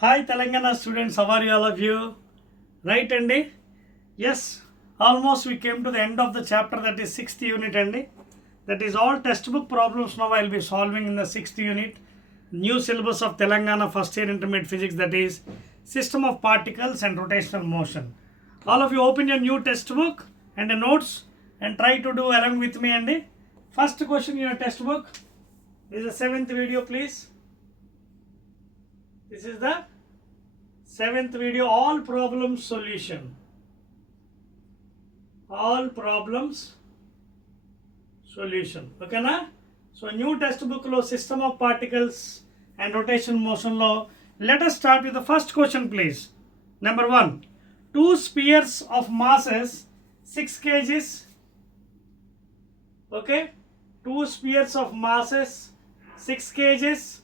Hi Telangana students, how are you all of you? Right Andy? Yes, almost we came to the end of the chapter, that is 6th unit Andy. That is all textbook problems now I will be solving in the 6th unit. New syllabus of Telangana first year intermediate physics, that is system of particles and rotational motion. All of you open your new textbook and the notes and try to do along with me Andy. First question in your textbook is the 7th video please. This is the 7th video, all problems solution. All problems solution. Okay na? So new textbook lo system of particles and rotation motion lo. Let us start with the first question please. Number 1. Two spheres of masses 6 kgs. Okay? Two spheres of masses 6 kgs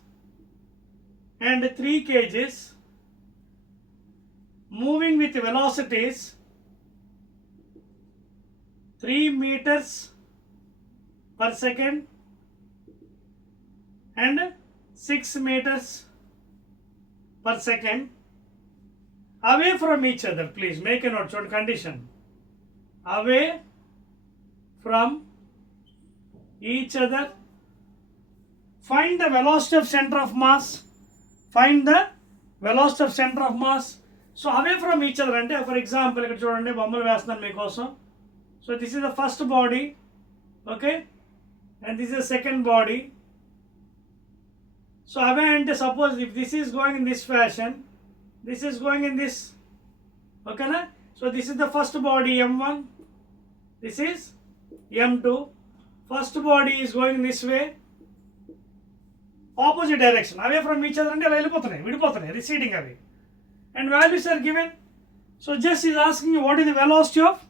and 3 kgs moving with velocities 3 meters per second and 6 meters per second away from each other. Please make a note on condition. Away from each other. Find the velocity of center of mass. Find the velocity of center of mass. So away from each other ante, for example ikkada chudandi bommalu vestunnanu meekosam. So this is the first body, okay, and this is the second body. So away ante, suppose if this is going in this fashion, this is going in this, okay na? So this is the first body M1, this is M2. First body is going this way, opposite direction, away from each other ante ala vellipothunnayi, vidipothunnayi, receding away, and values are given. So just is asking you what is the velocity of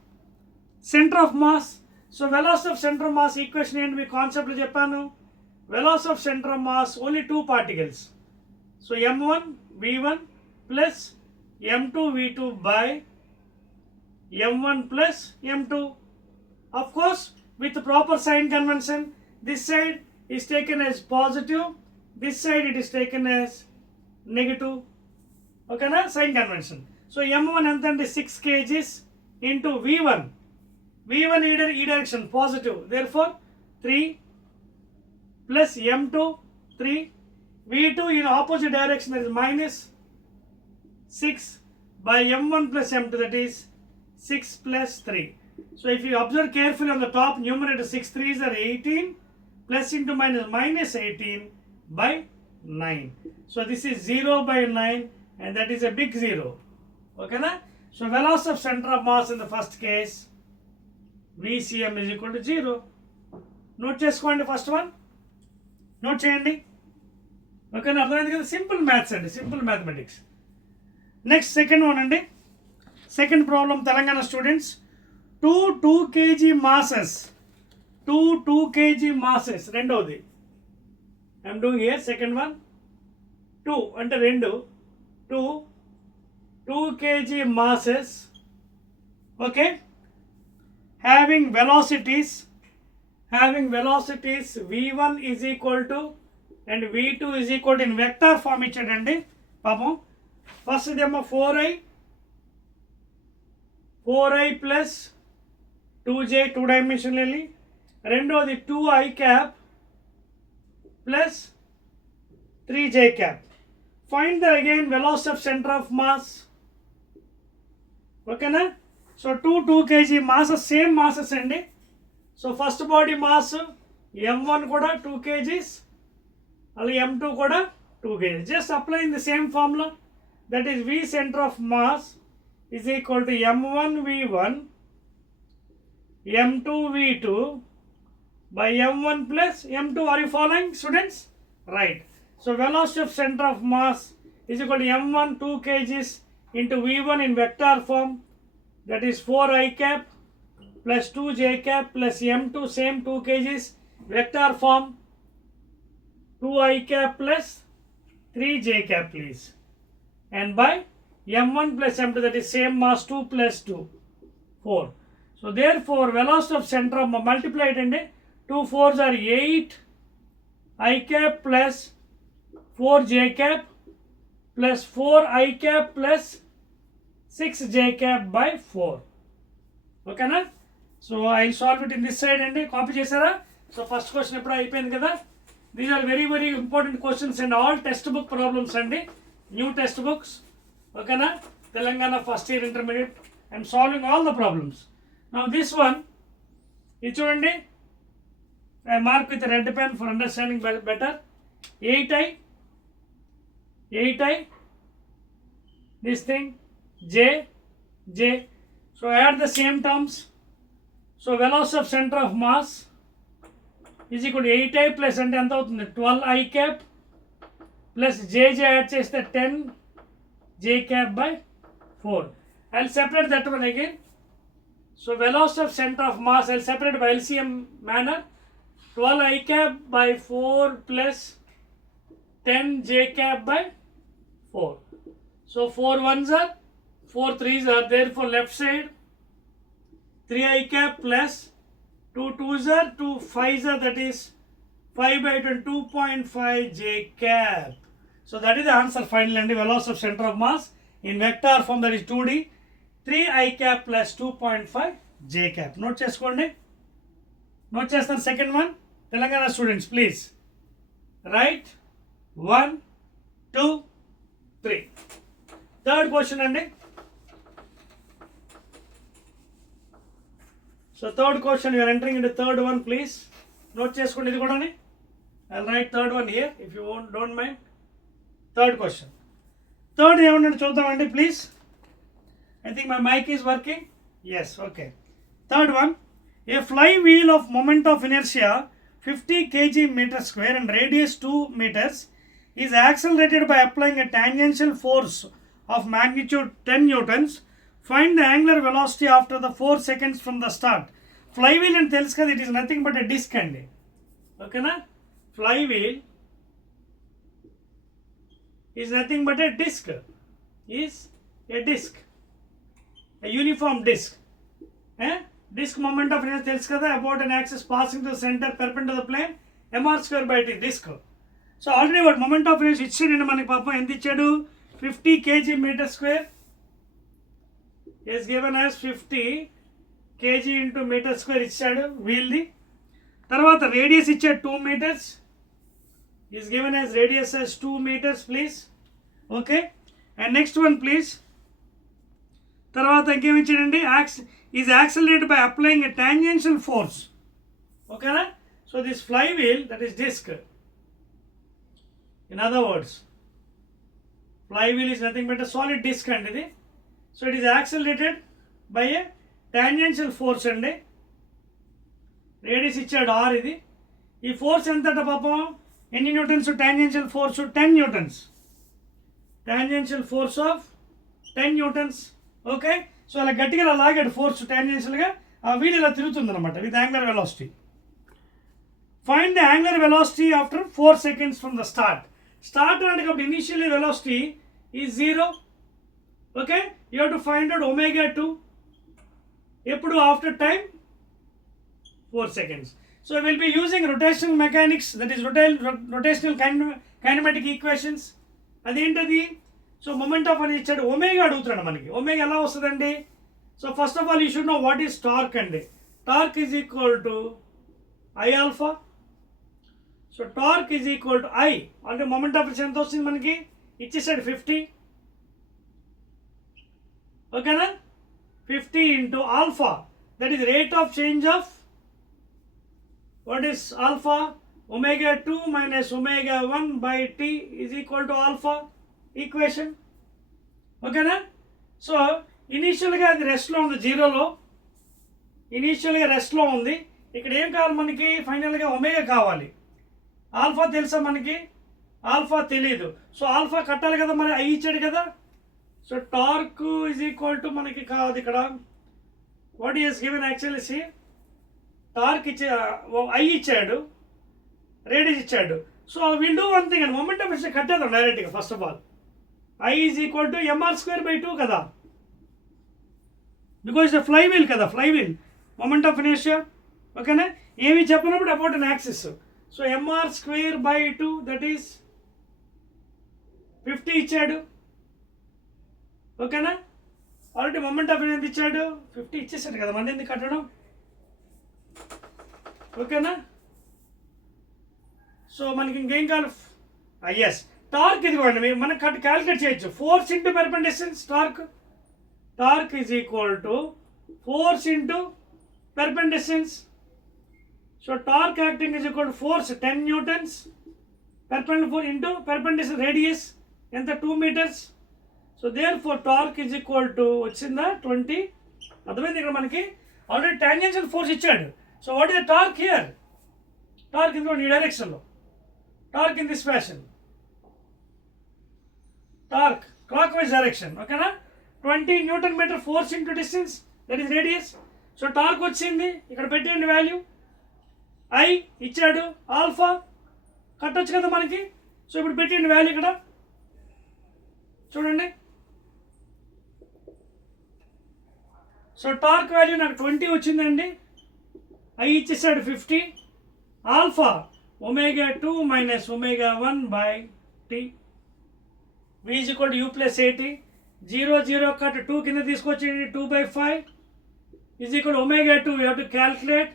center of mass. So velocity of center of mass equation ఏంటి మీ కాన్సెప్ట్ లో చెప్పాను. Velocity of center of mass only two particles. So m1 v1 plus m2 v2 by m1 plus m2. Of course with the proper sign convention, this side is taken as positive, this side it is taken as negative. Okay na, sign convention. So m1 ఎంత అంటే 6 kgs into v1. v1 e direction positive, therefore 3 plus m2 3, v2 in opposite direction, that is minus 6 by m1 plus m2, that is 6 plus 3. So if you observe carefully on the top numerator, 6 3s are 18, plus into minus minus 18 by 9. So this is 0 by 9 and that is a big 0. Okay na? So velocity of center of mass in the first case VCM is equal to 0. Note చేసుకోండి, first one note చేయండి. ఓకేనా, అర్థమైంది కదా? Simple maths అండి, simple mathematics. Next second one అండి. Second problem Telangana students. Two KG masses, two KG masses, రెండవది I'm doing here. Second one 2 అంటే 2 KG masses, okay, having velocities v1 is equal to and v2 is equal to in vector form ఇచ్చాడండి పాపం. ఫస్ట్ ఇదేమో 4i plus 2j 2 dimensionally, రెండోది 2i cap plus 3j cap. Find the again velocity of centre of mass. ఓకేనా? So 2 kg masses, same masses అండి. So first body mass m1 కూడా 2 kgs, అలాగే m2 కూడా 2 kgs. Just apply in the same formula, that is v centre of mass is equal to m1 v1 m2 v2 by m1 plus m2. Are you following students? Right. So velocity of center of mass is equal to m1 2 kgs into v1 in vector form, that is 4i cap plus 2j cap plus m2 same 2 kgs vector form 2i cap plus 3j cap please, and by m1 plus m2, that is same mass 2 plus 2 4. So therefore velocity of center of mass multiplied and 2 4s are 8 I cap plus 4j cap plus 4i cap plus 6j cap by 4. Okay na? So I'll solve it in this side and copy chesara. So first question eppudu ayipoyindi kada. These are very very important questions and all textbook problems and new textbooks. Okay na? Telangana first year intermediate. I'm solving all the problems. Now this one, ఇది చూడండి, I mark with a red pen for understanding better. 8i, this thing, j. So add the same terms. So velocity of center of mass is equal to 8i plus అంటే ఎంత అవుతుంది 12i cap plus jj add చేస్తే 10j cap by 4. I'll separate that one again. So velocity of center of mass I'll separate by LCM manner. 12i cap by 4 plus 10j cap by 4. So 4 ones are 4 3s are there for left side. 3i cap plus 2 2s are 2 5s are, that is 5 by 2.5 j cap. So that is the answer finally, and the velocity of center of mass in vector form, that is 2d. 3i cap plus 2.5 j cap. Note cheskondi. Note chestan second one. Telangana students, please write 1 2 3. Third question andi. So third question, you are entering into third one, please. Note cheskondi idi kodani. I'll write third one here if you don't mind. Third question. Third ఏమన్నా చూద్దామండి please. I think my mic is working. Yes, okay. Third one, a flywheel of moment of inertia 50 kg meter square and radius 2 meters is accelerated by applying a tangential force of magnitude 10 newtons. Find the angular velocity after the 4 seconds from the start. Flywheel and తెలుసు కదా, it is nothing but a disc అండి. ఓకేనా? Flywheel is nothing but a disc. Is a disc. A uniform disc. Disc moment of inertia తెలుసు కదా, about an axis passing through the center perpendicular to the plane, mr square by t disc. So already what moment of inertia ఇచ్చాడండి మనకి, పాపం ఎంత ఇచ్చాడు, 50 kg meter square is given as 50 kg into meter square ఇచ్చాడు wheel the. తర్వాత రేడియస్ ఇచ్చాడు 2 meters, is given as radius as 2 meters please. Okay, and next one please. తర్వాత ఇంకేమి ఇచ్చాడండి, is accelerated by applying a tangential force. Okay na? So this flywheel, that is disc, in other words flywheel is nothing but a solid disc and ఇది. So it is accelerated by a tangential force అండి. Radius ఇచ్చాడు r ఇది. ఈ force ఎంతట పాపం, ఎన్ని newtons? Tangential force 10 newtons. Tangential force of 10 newtons. Okay, so అలా గట్టిగా అలా లాగాడు ఫోర్స్ టాంజెన్షియల్గా, ఆ వీల్ ఇలా తిరుగుతుంది అనమాట with angular velocity. Find the angular velocity after 4 seconds from the start. Start అంటే కాబట్టి initially velocity is 0. Okay, you have to find out omega 2 ఎప్పుడు, after time 4 seconds. So we will be using rotational mechanics, that is rotational kinematic equations. అదేంటది? So moment of అని ఇచ్చాడు, omega అడుగుతున్నాడు మనకి. Omega ఎలా వస్తుందండి? So first of all you should know what is torque అండి. Torque is equal to I alpha. So torque is equal to I అంటే moment of ఎంత వస్తుంది మనకి, ఇచ్చేసాడు 50. ఓకేనా? 50 into alpha, that is rate of change of, what is alpha? Omega 2 minus omega 1 by t is equal to alpha equation. ఓకేనా? సో ఇనీషియల్గా అది రెస్ట్లో ఉంది, జీరోలో ఇనీషియల్గా రెస్ట్లో ఉంది. ఇక్కడ ఏం కావాలి మనకి, ఫైనల్గా ఒమేగా కావాలి. ఆల్ఫా తెలుసా మనకి? ఆల్ఫా తెలీదు. సో ఆల్ఫా కట్టాలి కదా, మరి ఐ ఇచ్చాడు కదా. So torque is equal to మనకి కాదు ఇక్కడ, what is given actually see, torque ఇచ్చే ఐ ఇచ్చాడు, రేడియస్ ఇచ్చాడు. So will do one thing అండి, మొమెంట్ ఆఫ్ ఇన్స్టెంట్ కట్టేద్దాం డైరెక్ట్గా. First of all I is equal to mr square by 2 కదా, బికాజ్ ద ఫ్లై వీల్ కదా, flywheel moment of inertia. ఓకేనా? ఏమి చెప్పినప్పుడు about an axis. So mr square by 2, that is 50 50 ఇచ్చాడు, ఓకేనా. Already moment of ఎంత ఇచ్చాడు, 50 ఇచ్చేసాడు కదా, మన ఎందుకు కట్టడం, ఓకేనా. సో మనకి ఇంకేం కావాలి, ఎస్ టార్క్ ఇదిగోండి, మనం క్యాలిక్యులేట్ చేయొచ్చు. Force into perpendicular distance, torque is equal to force into perpendicular distance. So torque acting is equal to force 10 newtons, perpendicular into perpendicular radius ఎంత 2 meters. So therefore torque is equal to వచ్చిందా 20. అర్థమైంది, ఇక్కడ మనకి already tangential force ఇచ్చాడు. So what is the torque here, torque ఇదిగోండి ఈ డైరెక్షన్లో, torque in this fashion, torque clockwise direction, ఓకేనా. 20 newton metre force into distance that is radius. So torque వచ్చింది, ఇక్కడ పెట్టేయండి వాల్యూ, ఐ ఇచ్చాడు, ఆల్ఫా కట్టొచ్చు కదా మనకి. సో ఇప్పుడు పెట్టండి వాల్యూ ఇక్కడ చూడండి. సో టార్క్ వాల్యూ నాకు 20 వచ్చిందండి, ఐ ఇచ్చేసాడు 50, alpha ω2 minus ω1/t, v is equal to u plus 80, 0 0 cut 2 కింద తీసుకొచ్చేయండి, 2/5 is equal ω2. You have to calculate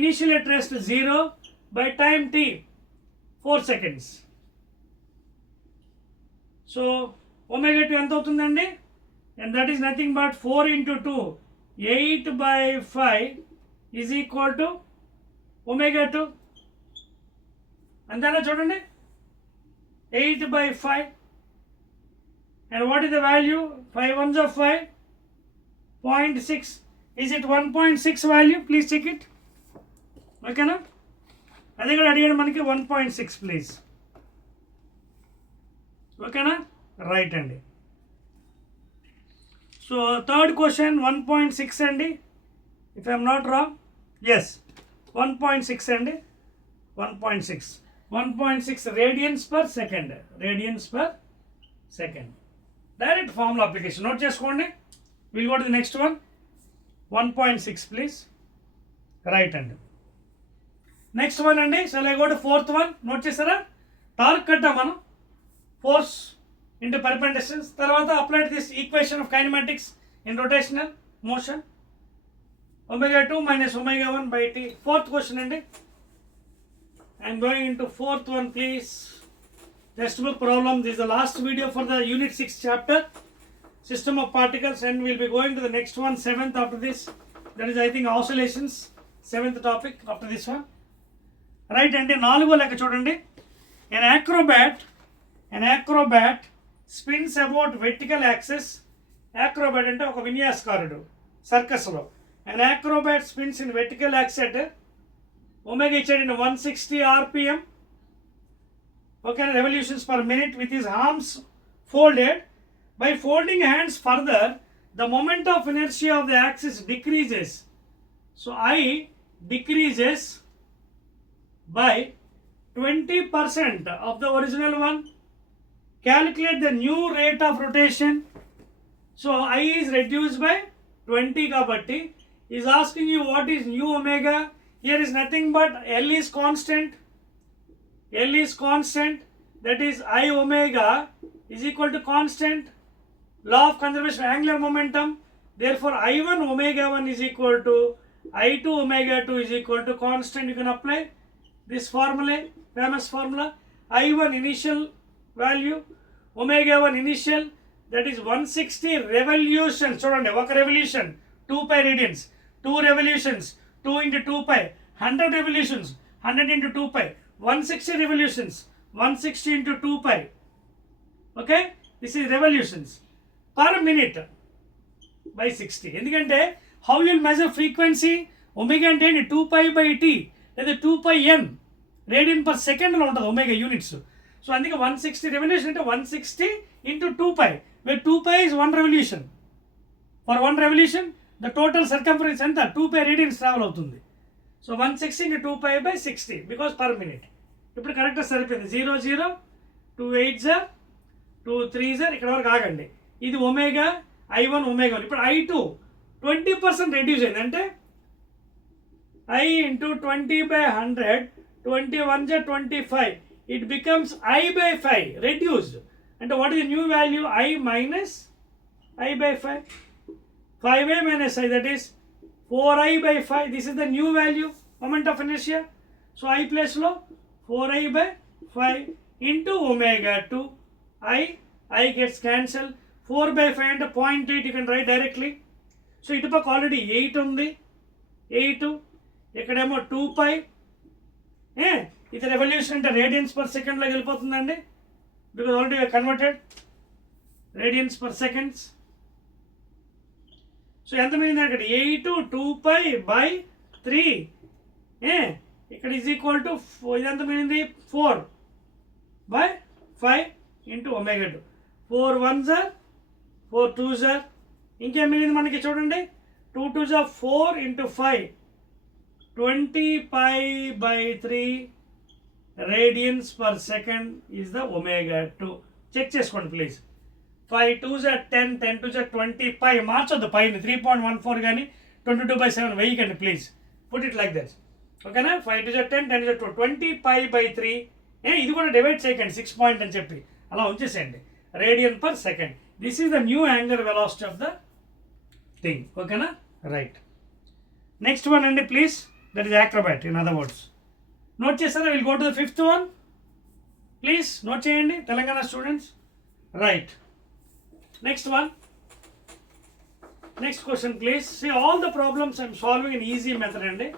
initial at rest 0 by time t 4 seconds. So ω2 ఎంత అవుతుందండి, and that is nothing but 4 into 2, 8/5 is equal to ω2. అంతేనా చూడండి, 8/5. And what is the value, 5 ones of 5, 0.6. Is it 1.6 value, please check it, ఓకేనా. అదే కూడా అడిగాడు మనకి 1.6 ప్లీజ్, ఓకేనా, రైట్ అండి. సో థర్డ్ క్వశ్చన్ 1.6 అండి, if I'm not wrong, yes 1.6 అండి, 1.6 radians per second, direct formula application note చేసుకోండి. Will go to the next one, 1.6 please, right అండి. నెక్స్ట్ వన్ అండి, so I go to fourth one, note చేస్తారా. Torque కట్టాం మనం, force into perpendicular distance, తర్వాత applied this equation of kinematics in rotational motion, ω2 minus ω1/t. Fourth question అండి, I'm going into fourth one please. Text book problem, this the last video for the unit 6 chapter system of particles, and will be going to the next one 7th after this, that is I think oscillations, 7th topic after this one, right అండి. 4వ లెక్క చూడండి. an acrobat spins about vertical axis. acrobat అంటే ఒక విన్యాసకారుడు సర్కస్లో. an acrobat spins in vertical axis at omega ఇచ్చాడు 160 rpm, okay, revolutions per minute, with his arms folded. By folding hands further, the moment of inertia of the axis decreases. So I decreases by 20% of the original one. Calculate the new rate of rotation. So I is reduced by 20 kabatti. Is asking you what is new omega. Here is nothing but L is constant. That is I omega is equal to constant. Law of conservation of angular momentum. Therefore I1 omega 1 is equal to I2 omega 2 is equal to constant. You can apply this formula, famous formula. I1 initial value, omega 1 initial, that is 160 revolutions. చూడండి, ఒక revolution 2 pi radians, 2 revolutions 2 into 2 pi, 100 revolutions 100 into 2 pi, 160 revolutions 160 into 2 pi. Okay, this is revolutions per minute by 60. ఎందుకంటే how you will measure frequency, omega అంటే 2 pi by t లేదా 2 pi n radian per సెకండ్లో ఉంటుంది omega units. So అందుకే 160 రెవల్యూషన్ అంటే 160 into 2 pi, where 2 pi is 1 revolution. For 1 revolution the total circumference ఎంత 2 pi radians travel అవుతుంది. సో 160 into 2 pi by 60 because per minute. ఇప్పుడు కరెక్ట్గా సరిపోయింది. 0 0 2 8 0 2 3 0 ఇక్కడ వరకు ఆగండి. ఇది ఒమేగా I1 ఒమేగా 1. ఇప్పుడు I2 20% రెడ్యూస్ అయింది, అంటే I into 20 by 100, 21 25, it becomes I by 5 reduced. అంటే what is new value? I minus I by 5. 5a minus I, that is 4I by 5. This is the new value, moment of inertia. So I place low 4I by 5 into omega 2. I gets cancelled. 4 by 5 and 0.8 you can write directly. So it is already 8 ఉంది, 8 ఇక్కడేమో 2 pi. ఇది revolution అంటే radians per సెకండ్లోకి వెళ్ళిపోతుందండి, because already converted radians per seconds. So ఎంత మిగిలింది అక్కడ? 8 2 pi by 3. ఇక్కడ ఈజ్ ఈక్వల్ టు ఇది ఎంత మిగిలింది? 4 by 5 into omega 2. 4 1s are 4 2s are. ఇంకేం మిగిలింది మనకి చూడండి? 2 2s are 4 into 5. 20 pi by 3 radians per second is the omega 2. చెక్ చేసుకోండి ప్లీజ్. 5 2s are 10, 10 2s are 20 pi. మార్చొద్దు పైన 3.14 కానీ 22/7 వేయకండి please. Put it like that. ఓకేనా? 5 2s are 10, 10 2s are 20 pi by 3. ఇది కూడా డివైడ్ చేయకండి 6 పాయింట్ అని చెప్పి, అలా ఉంచేసేయండి. Radian per second. This is the new angular velocity of the thing. ఓకేనా? రైట్. నెక్స్ట్ వన్ అండి please, that is acrobat in other words. Note చేస్తారా? Will go to the fifth one. Please note చేయండి Telangana students. Right. Next one, next question please. See all the problems I'm solving in easy method అండి,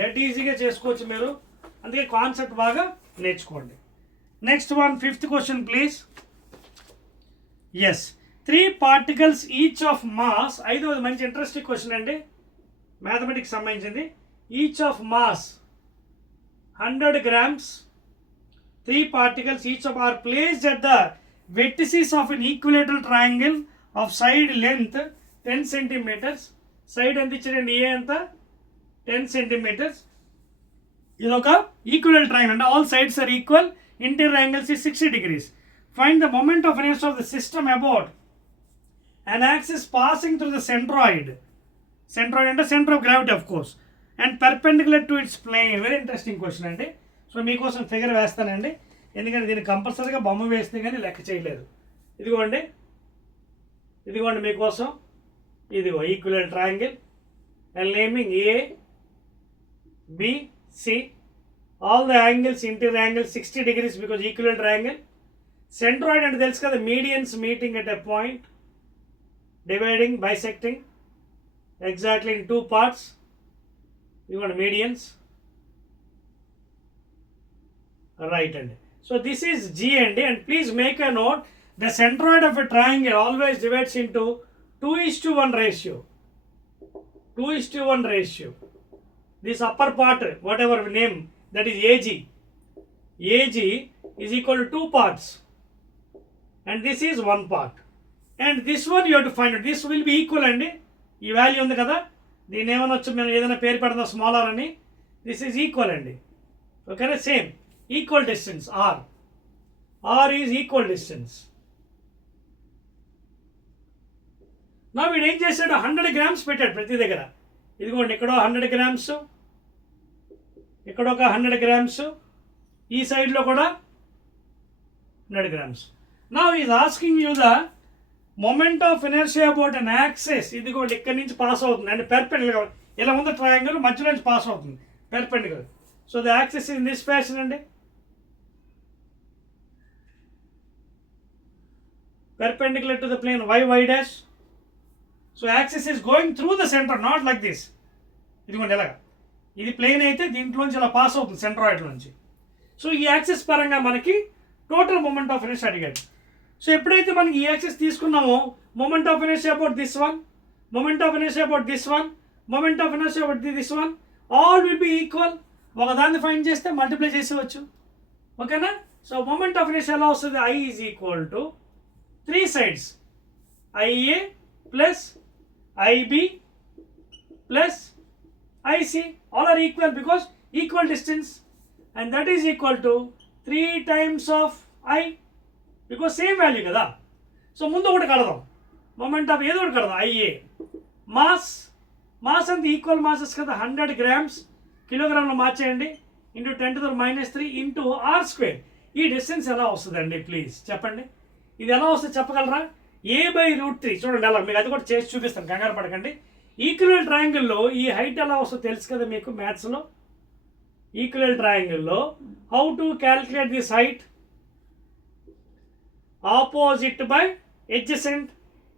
dead ఈజీగా చేసుకోవచ్చు మీరు, అందుకే concept బాగా నేర్చుకోండి. Next one, fifth question please. Yes, 3 particles each of mass. ఐదవది మంచి ఇంట్రెస్టింగ్ క్వశ్చన్ అండి, మ్యాథమెటిక్స్ సంబంధించింది. Each of mass 100 grams. 3 particles each of are placed at the vertices of an equilateral triangle of side length 10 centimeters. Side ఎంత ఇచ్చారండి? ఏ ఎంత? 10 centimeters. ఇది ఒక equal triangle అంటే all sides are equal, interior angles is 60 degrees. Find the moment of inertia of the system about an axis passing through the centroid. Centroid అంటే center of gravity of course, and perpendicular to its plane. Very interesting question అండి. సో మీకోసం ఫిగర్ వేస్తానండి, ఎందుకంటే దీన్ని కంపల్సరీగా బొమ్మ వేస్తే కానీ లెక్క చేయలేదు. ఇదిగోండి, ఇదిగోండి మీకోసం, ఇదిగో equal triangle and naming A B C. All the angles, interior angle 60 degrees because equal triangle. Centroid అంటే తెలుసు కదా, medians meeting at a point, dividing bisecting exactly in 2 parts. ఇదిగోండి మీడియన్స్. రైట్ అండి. సో దిస్ ఈజ్ G అండి. And please make a note, the centroid of a triangle always divides into 2:1 ratio. 2:1 ratio. This upper part, whatever we name, that is AG. AG is equal to 2 parts. And this is 1 part. And this one you have to find out. This will be equal అండి. ఈ వాల్యూ ఉంది కదా, దీని ఏమనొచ్చు, మేము ఏదైనా పేరు పెడదాం స్మాలర్ అని. దిస్ ఈజ్ ఈక్వల్ అండి. ఓకేనా? Same equal distance R. R is equal distance. నా వీడు ఏం చేశాడు? 100 grams పెట్టాడు ప్రతి దగ్గర. ఇదిగోండి, ఇక్కడో 100 grams, ఇక్కడ ఒక 100 grams, ఈ సైడ్లో కూడా 100 grams. Now he is asking you the moment of inertia about an axis. ఇదిగోండి, ఇక్కడి నుంచి పాస్ అవుతుంది అంటే పెర్పెండిక్యులర్, ఇలా ఉంది ట్రయాంగిల్, మధ్యలో నుంచి పాస్ అవుతుంది perpendicular. So the axis in this fashion అండి, perpendicular to the plane y dash. So axis is going through the center, not like this. ఇదిగోండి ఎలాగా, ఇది ప్లేన్ అయితే దీంట్లోంచి ఇలా పాస్ అవుతుంది సెంట్రాయిడ్ నుంచి. సో ఈ యాక్సిస్ పరంగా మనకి టోటల్ మూమెంట్ ఆఫ్ ఇనర్షియా అడిగాడు. సో ఎప్పుడైతే మనకి ఈ యాక్సిస్ తీసుకున్నామో, moment of inertia about this one, moment of inertia about this one, moment of inertia about this one, all will be equal. ఒకదాన్ని ఫైండ్ చేస్తే మల్టిప్లై చేసేవచ్చు. ఓకేనా? సో మూమెంట్ ఆఫ్ ఇనర్షియా ఎలా వస్తుంది? I is equal to 3 sides, IA plus IB plus IC, all are equal because equal distance, and that is equal to 3 times of I because same value కదా. సో ముందు ఒకటి కడదాం, moment of ఏదో ఒకటి కడదాం. IA mass అంత equal masses కదా, 100 grams, కిలోగ్రామ్లో మార్చేయండి, ఇంటూ 10⁻³ ఇంటూ R². ఈ డిస్టెన్స్ ఎలా వస్తుందండి ప్లీజ్ చెప్పండి. ఇది ఎలా వస్తుంది చెప్పగలరా? a/√3. చూడండి అలా మీకు అది కూడా చేసి చూపిస్తాను, కంగారు పడకండి. ఈక్వల్ ట్రయాంగిల్లో ఈ హైట్ ఎలా వస్తుందో తెలుసు కదా మీకు మ్యాథ్స్లో. ఈక్వల్ ట్రయాంగిల్లో how to calculate this height? Opposite by adjacent.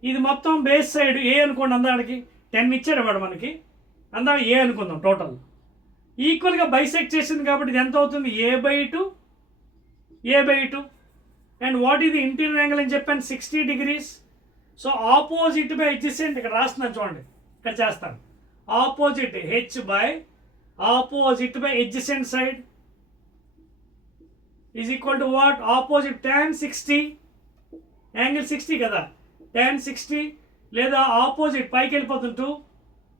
ఇది మొత్తం బేస్ సైడ్ ఏ అనుకోండి, అందానికి 10 ఇచ్చాడు వాడు మనకి, అందా ఏ అనుకుందాం టోటల్. ఈక్వల్గా బైసెక్ట్ చేసింది కాబట్టి ఇది ఎంత అవుతుంది? a/2. అండ్ వాట్ ఇది ఇంటీరియర్ యాంగిల్ అని చెప్పాను 60 degrees. So opposite by adjacent ఇక్కడ రాస్తున్నాను చూడండి, ఇక్కడ చేస్తాను. Opposite opposite by adjacent side is equal to what? Opposite tan 60, యాంగిల్ 60 కదా, tan 60 లేదా ఆపోజిట్ పైకి వెళ్ళిపోతుంది 2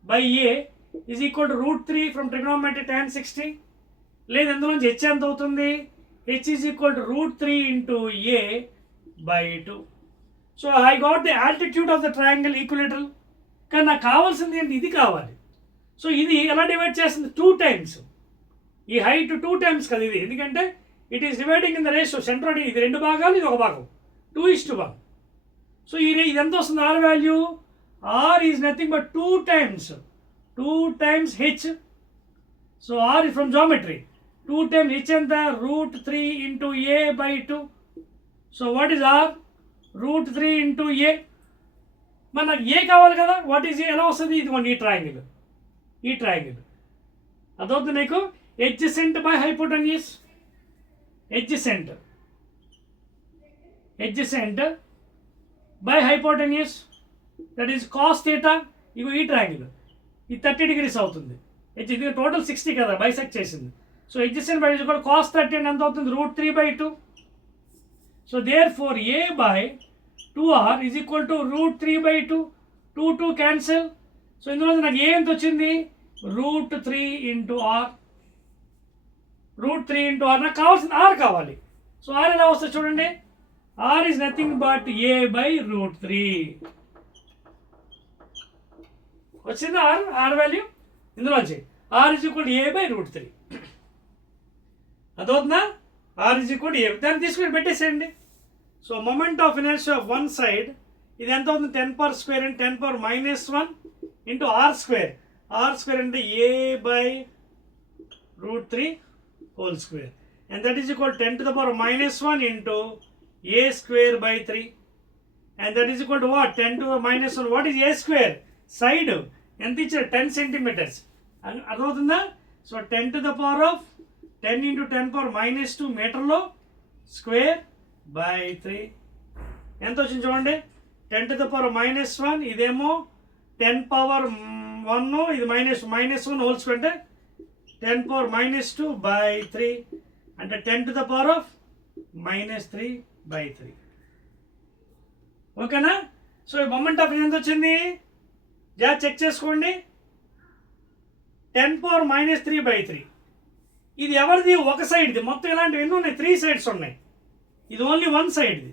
బై ఏ is equal to √3 from trigonometry tan 60. లేదు ఎందులోంచి హెచ్ ఎంత అవుతుంది? H is equal to √3 into a/2. So I got the altitude of the triangle equilateral. కానీ నాకు కావాల్సింది ఏంటి? ఇది కావాలి. సో ఇది ఎలా డివైడ్ చేస్తుంది? 2 times. ఈ హైట్ 2 times కదా ఇది, ఎందుకంటే it is dividing in the ratio. Centroid ఇది 2 భాగాలు, ఇది 1 భాగం, 2:1. సో ఇది ఎంత వస్తుంది? R value. R is nothing but 2 times h. So R is from geometry. 2 times h ఎంత? √3 into a/2. So what is R? √3 into a. మనకు ఏ కావాలి కదా, వాట్ ఈజ్ ఏ? ఎలా వస్తుంది? ఇదిగోండి ఈ ట్రయాంగిల్ అదవుతుంది నీకు. Adjacent by hypotenuse. Adjacent by hypotenuse, that is cos θ. ఇగో ఈ ట్రయాంగిల్ ఇది 30 degrees అవుతుంది. ఇది టోటల్ 60 కదా, బైసెక్ట్ చేసింది. సో ఎడ్జసెంట్ బై కూడా cos 30 అంటే ఎంత అవుతుంది? √3/2. So therefore a/2r is equal to √3/2. 2 cancel. So ఇందులో నాకు ఏ ఎంత వచ్చింది? √3 into r. నాకు కావాల్సింది r కావాలి. సో r ఎలా వస్తుంది చూడండి. r is nothing but a/√3. వచ్చింది r వాల్యూ ఇందులో వచ్చి. r is equal a/√3. అదవుతుందా? r is equal a. దాన్ని తీసుకుని పెట్టేసేయండి. So moment of inertia of one side ఇది ఎంత అవుతుంది? 10⁻² and 10⁻⁻1 ఇంటూ r². r² అంటే a/√3 whole square, and that is equal to 10⁻⁻1 into a²/3, and that is equal to what? 10⁻⁻1. what is a²? Side ఎంత ఇచ్చారు? 10 centimeters. అర్థమవుతుందా? సో 10⁻10 into 10⁻⁻2 మీటర్లో ²/3 ఎంత వచ్చింది చూడండి. 10⁻⁻1 ఇదేమో 10⁻1, ఇది -1 హోల్ స్క్వేర్ అంటే 10⁻⁻2/3 అంటే 10⁻⁻3/3. ఓకేనా? సో ఈ మొమెంట్ ఆఫ్ ఎంత వచ్చింది? చెక్ చేసుకోండి. 10⁻⁻3/3. ఇది ఎవరిది? ఒక సైడ్ది. మొత్తం ఇలాంటివి ఎన్ని ఉన్నాయి? 3 sides ఉన్నాయి. ఇది ఓన్లీ 1 sideది.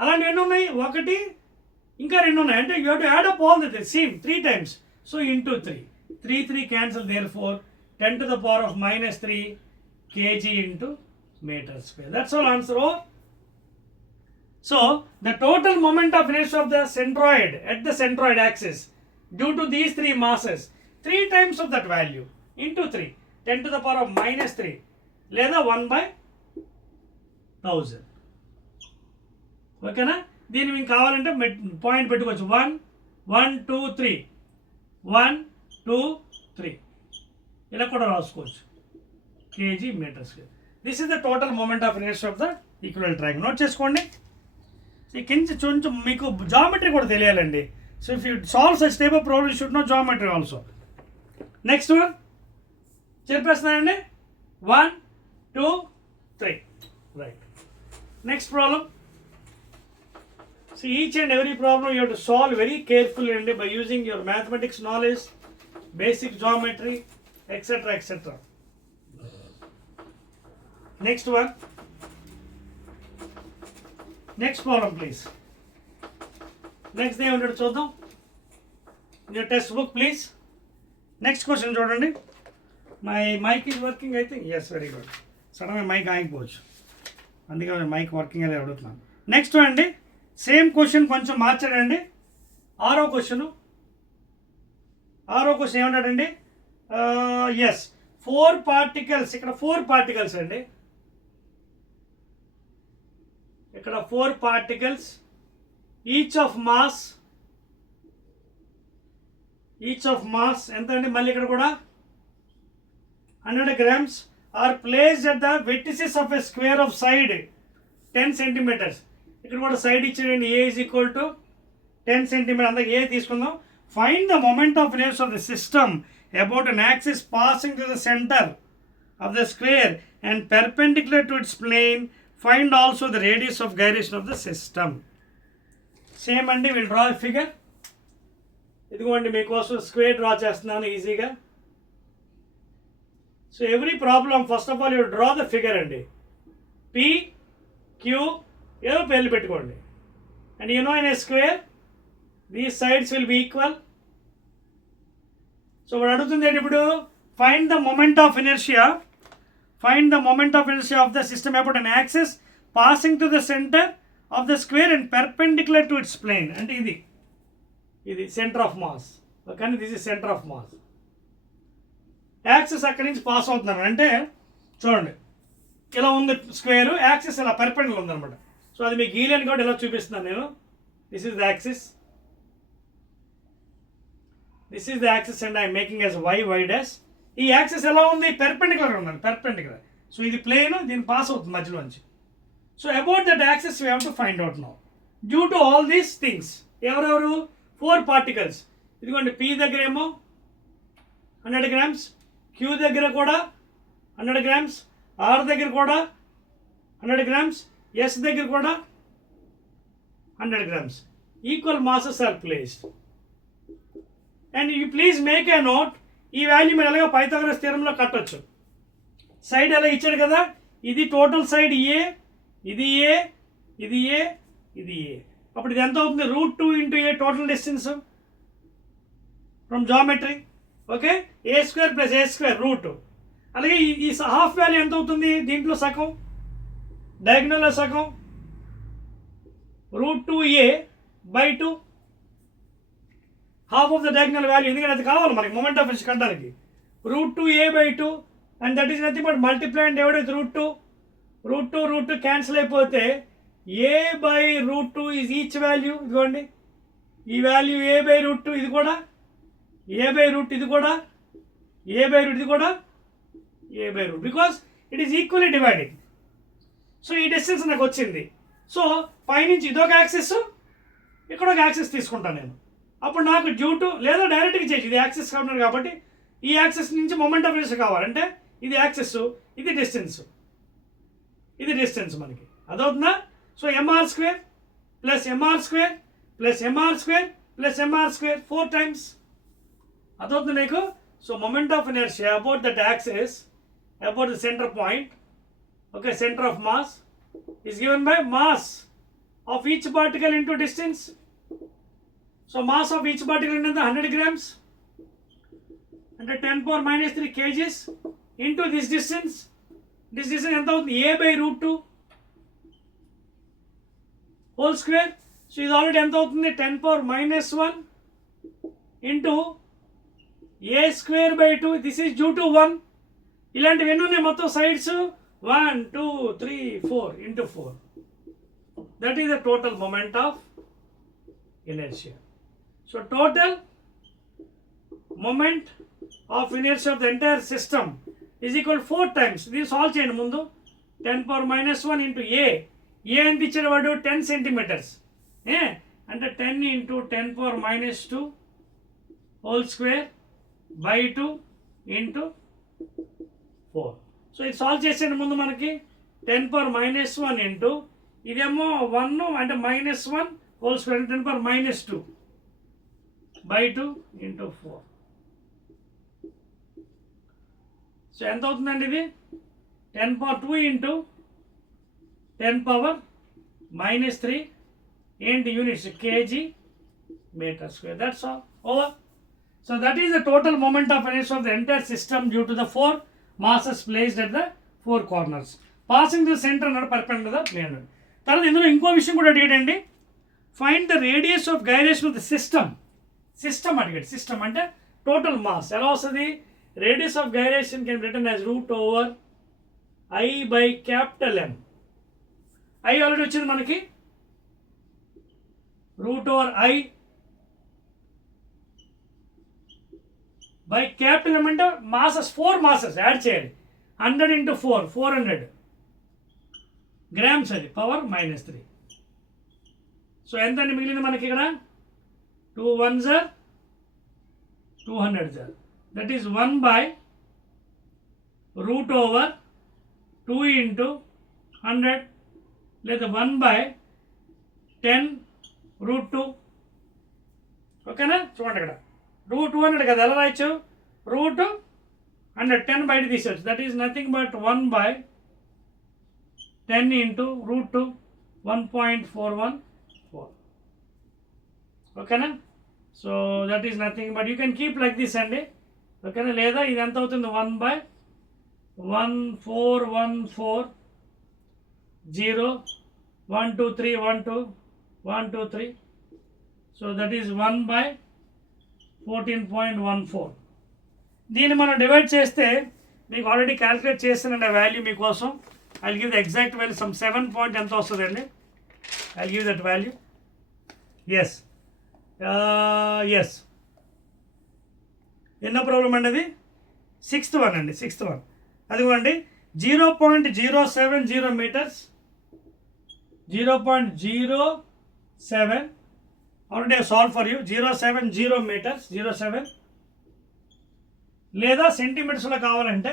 అలాంటివి ఎన్ని ఉన్నాయి? 1, ఇంకా 2 ఉన్నాయి. అంటే you have to add up all the same 3 times. So into 3 cancel. Therefore 10⁻⁻3 kg into meter square. That's all answer. So the total moment of inertia of the centroid at the centroid axis due to these 3 masses 3 times of that value into 3 10⁻⁻3 లేదా 1/1000. ఓకేనా? దీన్ని మీకు కావాలంటే పాయింట్ పెట్టుకోవచ్చు. 1 1 2 3 1 2 3 ఇలా కూడా రాసుకోవచ్చు. kg meter square. This is the total moment of inertia of the equal triangle. Note చేసుకోండి. కొంచెం మీకు జామెట్రీ కూడా తెలియాలండి. So if you solve such type of problem you should know geometry also. Next one చెప్పేస్తున్నానండి. 1 2 3 right. Next problem. So each and every problem you have to solve very carefully and by using your mathematics knowledge, basic geometry, etc. etc. Next one. Next problem please. Next day under చూద్దాం. Your test book please. Next question చూడండి. My mic is working I think. Yes, very good. సడన్గా మైక్ ఆగిపోవచ్చు, అందుకే mic working అనేది అడుగుతున్నాను. నెక్స్ట్ అండి same question కొంచెం మార్చాడండి. ఆరో క్వశ్చన్ ఏమంటాడండి, ఎస్ 4 పార్టికల్స్, ఇక్కడ 4 పార్టికల్స్ అండి, ఇక్కడ 4 పార్టికల్స్ ఈచ్ ఆఫ్ మాస్ ఎంత అండి, మళ్ళీ ఇక్కడ కూడా 100 grams are placed at the vertices of a square of side 10 centimeters. ఇక్కడ కూడా సైడ్ ఇచ్చేయండి, a is equal to 10 centimeters. అంతా ఏ తీసుకుందాం. Find the moment of inertia of the system about an axis passing to the centre of the square and perpendicular to its plane. Find also the radius of gyration of the system. Same అండి, will draw figure. ఇదిగోండి మీకోసం square draw చేస్తున్నాను ఈజీగా. So every problem first of all you draw the figure అండి. P Q ఏదో పేర్లు పెట్టుకోండి. And you know in a square these sides will be equal. So వాడు అడుగుతుంది ఏంటి ఇప్పుడు, find the moment of inertia of the system about an axis passing to the centre of the square and perpendicular to its plane. అంటే ఇది centre of mass. కానీ this is centre of mass. Axis అక్కడి నుంచి pass అవుతున్నాను అంటే చూడండి ఇలా ఉంది స్క్వేర్, యాక్సిస్ ఇలా పెర్పెండిక్యులర్ ఉందన్నమాట. సో అది మీకు గీలేని కూడా ఇలా చూపిస్తున్నాను నేను. This is the axis and I'm making as Y dash. ఈ యాక్సిస్ ఎలా ఉంది, పెర్పెండిక్యులర్ ఉందండి, పెర్పెండిక్యులర్. సో ఇది ప్లేన్, దీన్ని పాస్ అవుతుంది మధ్యలో నుంచి. So about that axis we have to find out now due to all these things. ఎవరెవరు 4 పార్టికల్స్. ఇదిగోండి పి దగ్గర ఏమో 100 grams, క్యూ దగ్గర కూడా 100 grams, ఆర్ దగ్గర కూడా 100 grams, ఎస్ దగ్గర కూడా 100 grams. Equal masses are placed. And you please make a note, ఈ వాల్యూ మీరు ఎలాగో పైథాగరస్ థియరంలో కట్టొచ్చు. సైడ్ ఎలా ఇచ్చాడు కదా, ఇది టోటల్ సైడ్ ఏ, ఇది ఏ, ఇది ఏ, ఇది ఏ. అప్పుడు ఇది ఎంత అవుతుంది, √2 into a total distance from geometry. Okay, a² + a² √2. అలాగే ఈ హాఫ్ వాల్యూ ఎంత అవుతుంది, దీంట్లో సగం, డయాగ్నల్లో సగం √2a/2, half of the diagonal value. ఎందుకంటే అది కావాలి మనకి మొమెంట్ ఆఫ్ ఇనర్షియా కట్టడానికి. √2a/2 and that is nothing but multiply and divide with √2 క్యాన్సిల్ అయిపోతే a/√2 ఈజ్ ఈచ్ వాల్యూ. ఇదిగోండి ఈ వాల్యూ a/√2, ఇది కూడా a/√, ఇది కూడా a/√, ఇది కూడా a/√, because it is equally dividing. So ఈ డిస్టెన్స్ నాకు వచ్చింది. సో పైనుంచి ఇదొక యాక్సిస్, ఇక్కడ ఒక యాక్సిస్ తీసుకుంటాను నేను. అప్పుడు నాకు డ్యూ టు, లేదా డైరెక్ట్గా చేసి, ఇది యాక్సిస్ కావాలి కాబట్టి ఈ యాక్సిస్ నుంచి మొమెంట్ ఆఫ్ ఇనర్షియా కావాలంటే ఇది యాక్సిస్, ఇది డిస్టెన్స్ మనకి అదవుతుందా. సో mr² + mr² + mr² + mr² 4 times అదవుతుంది నీకు. So moment of inertia about that axis, about the centre point, okay, centre of mass is given by mass of each particle into distance. So mass of each particle into 100 grams అంటే 10⁻³ kgs into this distance. ఎంత అవుతుంది, a/√2 whole square. So ఇది ఆల్రెడీ ఎంత అవుతుంది, 10⁻⁻1 into a²/2. This is due to 1. ఇలాంటివి ఎన్ని ఉన్నాయి మొత్తం సైడ్స్, 1 2 3 4 into 4. That is the total moment of inertia. So total moment of inertia of the entire system is equal 4 times. This solve చేయండి ముందు. 10⁻⁻1 into a ఎంత ఇచ్చాడు వాడు, 10 centimeters. అంటే 10 into 10⁻⁻2 హోల్ స్క్వేర్ బై 2 into 4. సో ఇది సాల్వ్ చేసేయండి ముందు. మనకి 10⁻⁻1 into ఇదేమో 1 అంటే -1 హోల్ స్క్వేర్ 10⁻⁻2 బై 2 into 4. సో ఎంత అవుతుందండి ఇది, 10⁻2 into 10⁻⁻3 ఏంటి units, kg/m². That's all. Over. So that is the total moment of inertia of the entire system due to the 4 masses placed at the 4 corners passing the center and perpendicular to the plane. తర్వాత ఇందులో ఇంకో విషయం కూడా అడిగాడండి, find the radius of gyration of the system అడిగాడు. System అంటే total mass ఎలా వస్తుంది? Radius of gyration can return as √I/M. I already వచ్చింది మనకి, √I/M అంటే మాసెస్, 4 మాసెస్ యాడ్ చేయాలి. 100 × 4 400 గ్రామ్స్, అది పవర్ -3. సో ఎంత అండి మిగిలింది మనకి ఇక్కడ? 2 1s are 200s are, that is 1/√2 × 100 లేదా 1/10√2. ఓకేనా? చూడండి ఇక్కడ √200 కదా, ఎలా రాయొచ్చు? √100 10 బయట తీసేవచ్చు, దట్ ఈస్ నథింగ్ బట్ 1/10 × √2 1.414. ఓకేనా? So that is nothing but you can keep like this అండి. ఓకేనా? లేదా ఇది ఎంత అవుతుంది? 1/1414 1 2 3 1 2 1 2 3. So that is 1/14.14. దీన్ని మనం డివైడ్ చేస్తే మీకు ఆల్రెడీ క్యాలిక్యులేట్ చేస్తానండి ఆ వాల్యూ మీకోసం. I give the exact value, some 7 point ఎంత వస్తుందండి. I give that value. Yes ఎన్నో ప్రాబ్లం అండి అది? 6th వన్ అండి, 6th వన్. అదిగోండి 0.070 metres, 0.07 already solve for you. 070 metres, 07 లేదా సెంటీమీటర్స్లో కావాలంటే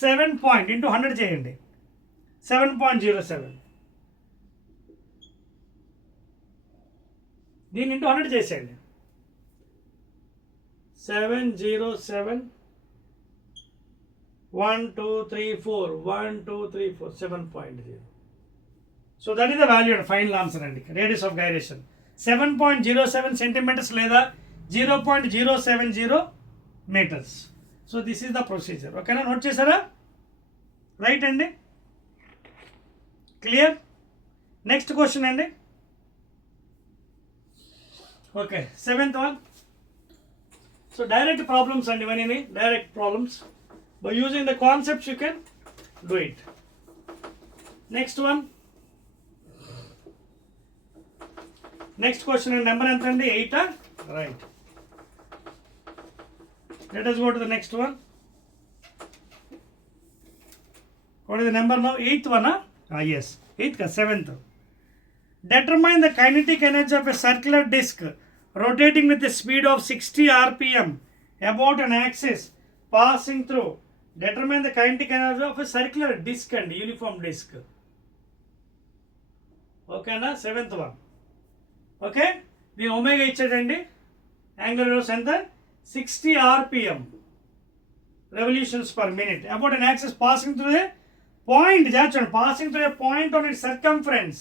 7 పాయింట్ ఇంటూ 100 చేయండి. 7.07 దీన్ని ఇంటూ 100 చేసేయండి. 707 1 2 3 4 1 2 3 4 7.0. So that is the value and final answer అండి. రేడియస్ ఆఫ్ గైరేషన్ 7.07 సెంటీమీటర్స్ లేదా 0.070 metres. So this is the procedure. ఓకేనా? నోట్ చేశారా? రైట్ అండి, క్లియర్. నెక్స్ట్ క్వశ్చన్ అండి. Okay, 7th one. So direct problems అండి ఇవన్నీ, direct problems. By using the concepts you can do it. Next one, next question అండి. Number ఎంత అండి? 8. Right. Let us go to the next one. What is the number now? 8th one, huh? Yes. 8th ka 7th. Determine the kinetic energy of a circular disc rotating with a speed of 60 rpm about an axis passing through. Determine the kinetic energy of a circular disc and uniform disc. Okay na? 7th one. Okay? The omega ichadandi. Angular velocity enta 60 rpm revolutions per minute about an axis passing through a point. Passing through a point on its circumference.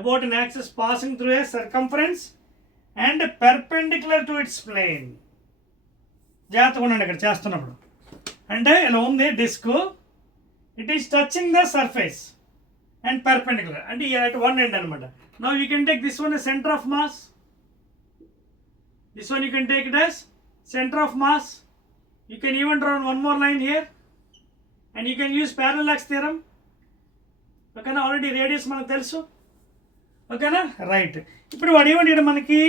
About an axis passing through a circumference and perpendicular to its plane. జాగ్రత్తగా ఉండండి ఇక్కడ చేస్తున్నప్పుడు. అంటే ఇలా ఉంది disc, it is touching the surface and perpendicular అంటే at one end అనమాట. Now you can take this one as center of mass. This one you can take it as center of mass. You can even draw one more line here and you can use parallax theorem. ఓకేనా? Already radius మనకు తెలుసు. ఓకేనా? రైట్. ఇప్పుడు వాడు ఏమంటాడు మనకి,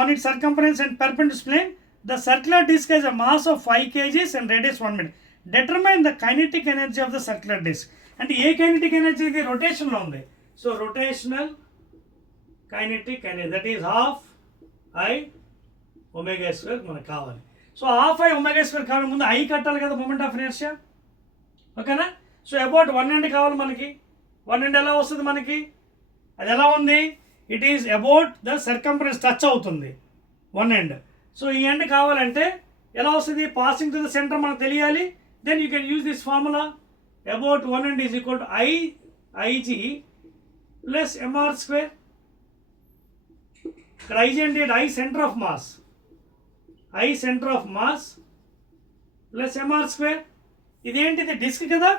on its circumference and perpendicular plane the circular disc has a mass of 5 kg and radius 1 meter. Determine the kinetic energy of the circular disc. అంటే ఏ kinetic energy? ఇది రొటేషన్లో ఉంది. So rotational kinetic energy, that is ½ I మనకు కావాలి. సో ½ I కావాలి, ముందు I కట్టాలి కదా, మూమెంట్ ఆఫ్ ఇనర్షియా. ఓకేనా? సో అబౌట్ 1 end కావాలి మనకి. 1 end ఎలా వస్తుంది మనకి? అది ఎలా ఉంది? It is about the circumference, touch అవుతుంది 1 end. సో ఈ ఎండ్ కావాలంటే ఎలా వస్తుంది? పాసింగ్ టు ద సెంటర్ మనకు తెలియాలి. Then you can use this formula. About 1 end is equal to Ig plus mr². ఇక్కడ Ig అంటే I center of mass. I center of mass plus MR square. ఇదేంటిది disc కదా,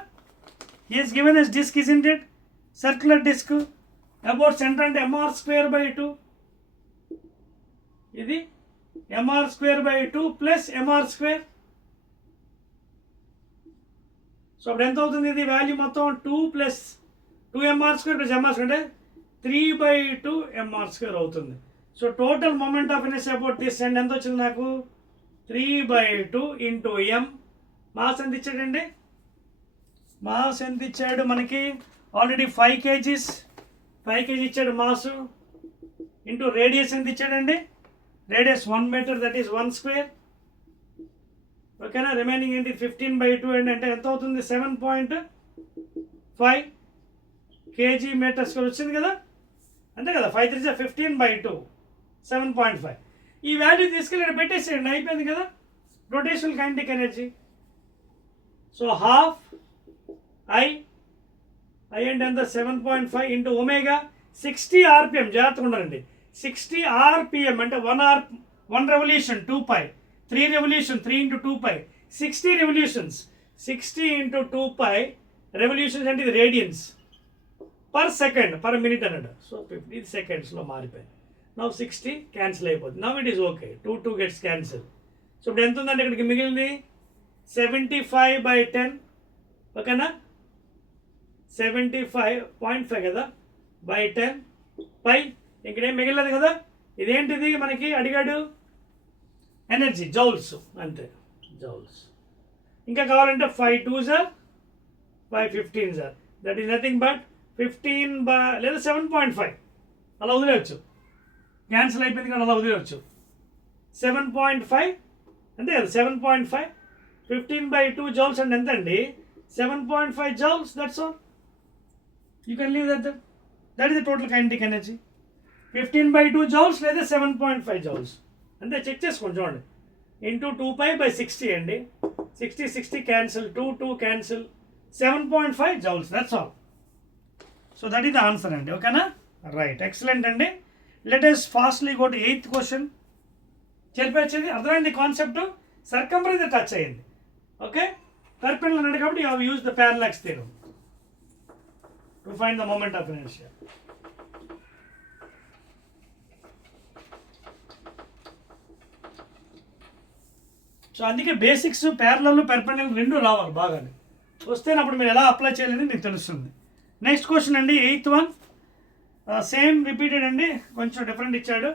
is given as disc isn't it, circular disc. About centre అంటే MR square by 2, ఇది MR square by 2 plus MR square. So అప్పుడు ఎంత అవుతుంది, ఇది value మొత్తం 2 plus 2 MR square plus MR square అంటే 3/2 ఎంఆర్ స్క్వేర్ అవుతుంది. So total moment of inertia about this end ఎంత వచ్చింది నాకు, 3/2 ఇంటూ ఎం. మాస్ ఎంత ఇచ్చాడండి, మాస్ ఎంత ఇచ్చాడు మనకి, ఆల్రెడీ 5 kgs, 5 kg ఇచ్చాడు మాస్, ఇంటూ రేడియస్ ఎంత ఇచ్చాడండి, radius 1 metre, that is 1 square. ఓకేనా, రిమైనింగ్ ఏంటి 15/2 అంటే ఎంత అవుతుంది, 7.5 kg మీటర్ స్క్వేర్ వచ్చింది కదా, అంతే కదా. 5 3 15/2, 7.5. ఈ వాల్యూ తీసుకెళ్ళి ఇక్కడ పెట్టేసేయండి, అయిపోయింది కదా, rotational kinetic energy. So half I అంటే ఎంత, 7.5 ఇంటూ ఒమేగా 60 rpm. జాగ్రత్తగా ఉండాలండి, 60 rpm అంటే 1 revolution 2π, 3 revolution 3 into 2π, 60 revolutions, 60 into 2π revolutions అంటే ఇది radians per second, per minute అన్నాడు. సో 50 సెకండ్స్లో మారిపోయింది. నవ్ 60 క్యాన్సిల్ అయిపోతుంది. Now it is okay, 2 gets cancel. So ఇప్పుడు ఎంత ఉందంటే ఇక్కడికి మిగిలింది 75/10. ఓకేనా, 75.5 కదా బై 10 పై, ఇక్కడేం మిగిలేదు కదా. ఇదేంటిది మనకి అడిగాడు, ఎనర్జీ జౌల్స్, అంతే జౌల్స్. ఇంకా కావాలంటే 5 2s 5 15s, that is nothing but 15 లేదా 7.5 అలా వదిలేవచ్చు, క్యాన్సిల్ అయిపోయింది కానీ అలా వదిలేవచ్చు. 7.5 అంతే కదా, 7.5 15/2 జౌల్స్ అంటే ఎంత అండి, 7.5 joules, that's all. You can leave that is the total kinetic energy. 15/2 జౌల్స్ లేదా 7.5 జౌల్స్ అంతే. చెక్ చేసుకోండి చూడండి, ఇంటూ 2π/60 అండి, 60 క్యాన్సిల్, 2 క్యాన్సిల్, 7.5 joules, that's all. So that is the answer అండి. ఓకేనా, రైట్, ఎక్సలెంట్ అండి. Let us fastly go to 8th question. చెప్పేది అర్థమైంది కాన్సెప్ట్, సర్కంఫరెన్స్ టచ్ అయ్యింది. ఓకే, పర్పెండిక్యులర్ అన్నాడు కాబట్టి you have used the parallax theorem to find the moment of inertia. So అందుకే basics parallel perpendicular రెండు రావాలి బాగా, వస్తే అప్పుడు మీరు ఎలా అప్లై చేయాలని మీకు తెలుస్తుంది. నెక్స్ట్ క్వశ్చన్ అండి, 8th వన్, సేమ్ రిపీటెడ్ అండి, కొంచెం డిఫరెంట్ ఇచ్చాడు.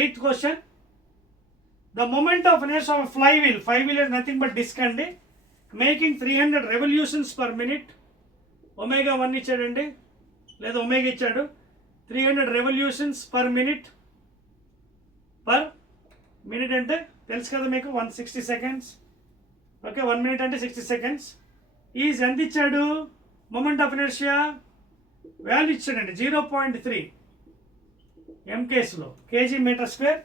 8th question, the moment of inertia of fly wheel is nothing but disc అండి, making 300 revolutions per minute. Omega 1 ఇచ్చాడండి, లేదా ఒమేగా ఇచ్చాడు, 300 రెవల్యూషన్స్ పర్ మినిట్ అంటే తెలుసు కదా మీకు, 160 సెకండ్స్. ఓకే, 1 minute అంటే 60 సెకండ్స్. ఈజ్ ఎంత ఇచ్చాడు, మొమెంట్ ఆఫ్ ఇనర్షియా వాల్యూ ఇచ్చాడండి 0.3 MKsలో, kg metre square.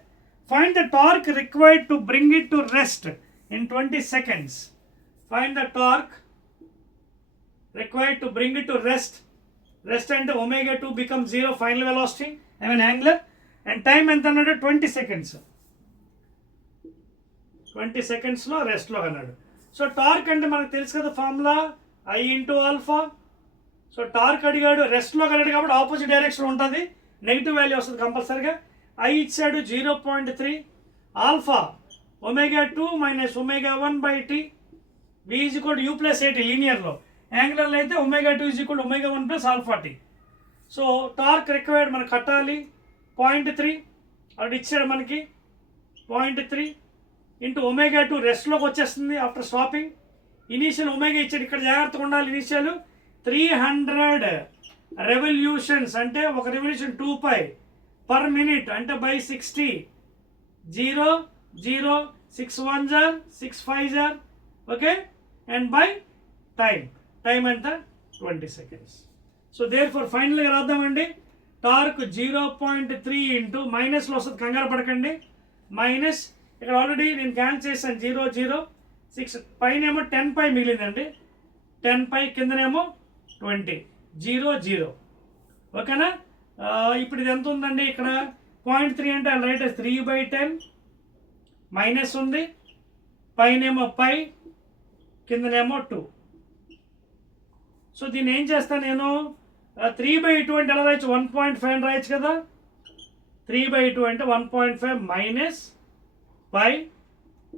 Find the torque required to bring it to rest in 20 seconds. Find the torque required to bring it to rest అంటే omega 2 becomes 0 final velocity, angular, and time ఎంత అన్నాడు, 20 seconds. 20 secondsలో రెస్ట్లో అన్నాడు. So torque అంటే మనకు తెలుసు కదా formula, I into alpha. So torque అడిగాడు, రెస్ట్లో అడిగాడు కాబట్టి ఆపోజిట్ డైరెక్షన్ ఉంటుంది, నెగిటివ్ వాల్యూ వస్తుంది కంపల్సరీగా. I ఇచ్చాడు 0.3, alpha omega 2 minus omega 1/t, v is equal to u plus at లీనియర్లో, యాంగులర్లో అయితే ఒమేగా 2 is equal omega 1 plus alpha t. So torque required మనకు కట్టాలి 0.3, అక్కడ ఇచ్చాడు మనకి 0.3 ఇంటూ ఒమేగా 2 రెస్ట్లోకి వచ్చేస్తుంది ఆఫ్టర్ స్టాపింగ్. ఇనీషియల్ ఒమేగా ఇచ్చాడు, ఇక్కడ జాగ్రత్తగా ఉండాలి. ఇనీషియల్ 300 రెవల్యూషన్స్ అంటే ఒక రెవల్యూషన్ 2π పర్ మినిట్ అంటే బై 60, 0 0 6 1s 6 5s, okay, and by time ఎంత 20 seconds. సో దేర్ ఫర్ ఫైనల్గా రాద్దామండి, టార్క్ 0.3 ఇంటూ మైనస్లో వస్తుంది, కంగారు పడకండి, మైనస్ ఇక్కడ ఆల్రెడీ నేను క్యాన్సిల్ చేశాను, 0 0 6 పైన ఏమో 10π మిగిలిందండి, 10π కిందనేమో 20, 0 0. ఓకేనా, ఇప్పుడు ఇది ఎంత ఉందండి, ఇక్కడ 0.3 అంటే రైట్ 3/10 మైనస్ ఉంది, పైనేమో π కిందనేమో 2. సో దీన్ని ఏం చేస్తాను నేను 3/2 అంటే ఎలా రాయొచ్చు 1.5 అని రాయొచ్చు కదా. 3/2 అంటే 1.5 మైనస్ బై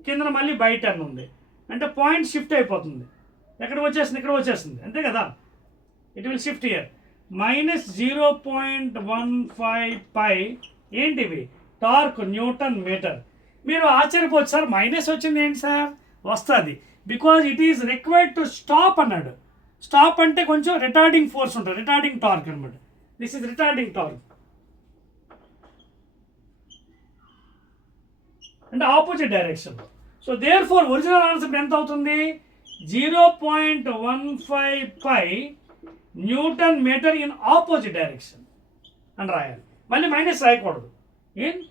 కింద మళ్ళీ బై 10 ఉంది అంటే పాయింట్ షిఫ్ట్ అయిపోతుంది. ఎక్కడ వచ్చేస్తుంది, ఇక్కడ వచ్చేస్తుంది అంతే కదా. It will shift year. -0.15 పై ఏంటివి టార్క్ న్యూటన్ మీటర్. మీరు ఆశ్చర్యపోవచ్చు సార్ మైనస్ వచ్చింది ఏంటి సార్, వస్తుంది because it is required to stop అన్నాడు. స్టాప్ అంటే కొంచెం రిటార్డింగ్ ఫోర్స్ ఉంటుంది, రిటార్డింగ్ టార్క్ అనమాట. దిస్ ఇస్ రిటార్డింగ్ టార్క్ అంటే ఆపోజిట్ డైరెక్షన్లో. So therefore original answer ఎంత అవుతుంది 0.15 pi newton meter in opposite direction అని రాయాలి. మళ్ళీ మైనస్ రాయకూడదు, ఇన్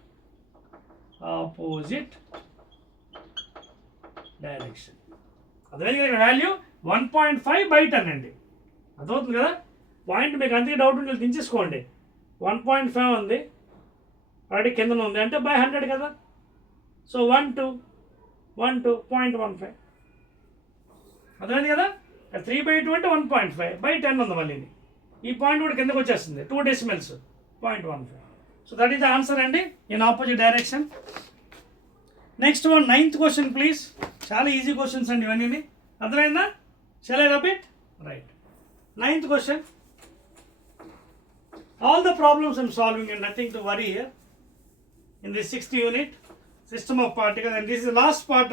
ఆపోజిట్ డైరెక్షన్. అదే వాల్యూ 1.5/10 అండి. అదవుతుంది కదా పాయింట్. మీకు అంతే డౌట్ ఉంటే దించేసుకోండి. 1.5 ఉంది ఆల్రెడీ కింద ఉంది అంటే బై 100 కదా. సో 1.2 అర్థమైంది కదా. 3/2 అంటే 1.5/10 ఉంది మళ్ళీ. ఈ పాయింట్ కూడా కిందకు వచ్చేస్తుంది 2 decimals 0.15. So that is the answer అండి in opposite direction. Next one 9th question please. చాలా ఈజీ క్వశ్చన్స్ అండి ఇవన్నీ. అర్థమైందా? Shall I repeat? Right. 9th question. All the problems I'm solving and nothing to worry here in this 6th unit, system of particles, and this is the last part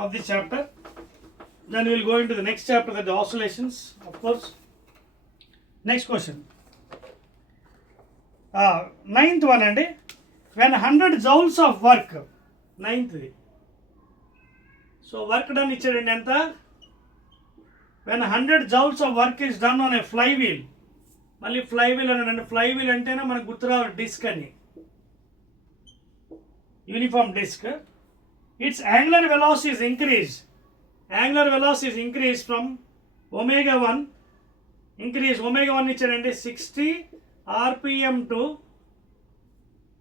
of this chapter. Then we will go into the next chapter, that the oscillations, of course. Next question. 9th one and when 100 joules of work, 9th. So work done ichadandi enta. When 100 joules of work is done on a flywheel. మళ్ళీ flywheel అన్నాడు. Flywheel అంటేనే మనకు గుర్తురావాలి disc అని, uniform disc. It's angular velocity is increase. Angular velocity is increase from ω1. Increase ω1 ఇచ్చాడండి 60 RPM to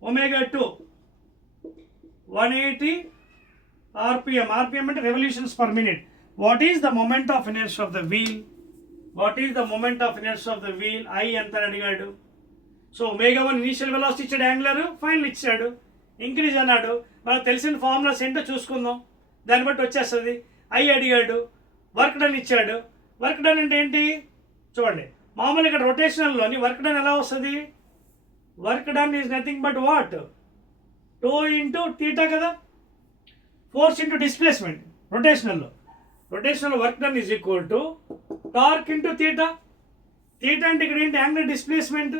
ω2 180 RPM. RPM అంటే revolutions per minute. What is the moment of inertia of the wheel? What is the moment of inertia of the wheel? I ఎంత అని అడిగాడు. సో ω1 initial velocity ఇచ్చాడు, angular final ఇచ్చాడు, ఇంక్రీజ్ అన్నాడు. మనకు తెలిసిన ఫార్ములాస్ ఏంటో చూసుకుందాం, దాన్ని బట్టి వచ్చేస్తుంది. ఐ అడిగాడు, వర్క్ డన్ ఇచ్చాడు. వర్క్ డన్ అంటే ఏంటి చూడండి. మామూలు ఇక్కడ రొటేషనల్లోని వర్క్ డన్ ఎలా వస్తుంది? Work done is nothing but what? Tau into theta కదా. ఫోర్స్ ఇంటూ డిస్ప్లేస్మెంట్ రొటేషనల్లో. Rotational work done is equal to torque into theta. Theta అంటే ఇక్కడ ఏంటి? Angular displacement.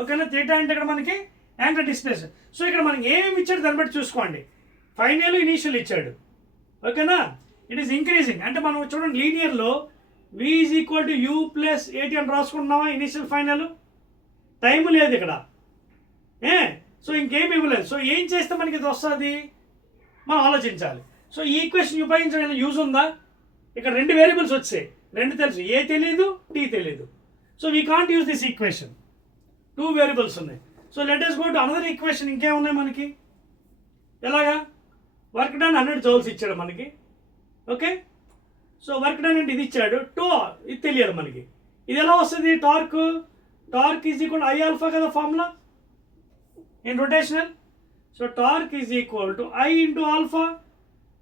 ఓకేనా? థీటా అంటే ఇక్కడ మనకి యాంగులర్ డిస్ప్లేస్మెంట్. సో ఇక్కడ మనకి ఏమి ఇచ్చాడు దాన్ని బట్టి చూసుకోండి. ఫైనల్ ఇనీషియల్ ఇచ్చాడు. ఓకేనా? ఇట్ ఈస్ ఇంక్రీజింగ్ అంటే మనం చూడండి లీనియర్లో v is equal to u plus 80 అని రాసుకుంటున్నామా ఇనీషియల్ ఫైనల్. టైం లేదు ఇక్కడ. సో ఇంకేమి ఇవ్వలేదు. సో ఏం చేస్తే మనకి ఇది వస్తుంది మనం ఆలోచించాలి. సో ఈ ఈక్వేషన్ ఉపయోగించడం యూజ్ ఉందా? ఇక్కడ 2 వేరియబుల్స్ వచ్చాయి, 2 తెలుసు, ఏ తెలీదు, టీ తెలీదు. So we can't use this equation. 2 variables ఉన్నాయి. So let us go to another equation. ఇంకేమున్నాయి మనకి? ఎలాగా? వర్క్ డన్ 100 జౌల్స్ ఇచ్చాడు మనకి. ఓకే, సో వర్క్ డన్ అంటే ఇది ఇచ్చాడు, ఇది తెలియదు మనకి. ఇది ఎలా వస్తుంది? Torque is equal I alpha కదా formula in rotational. So torque is equal to I into alpha.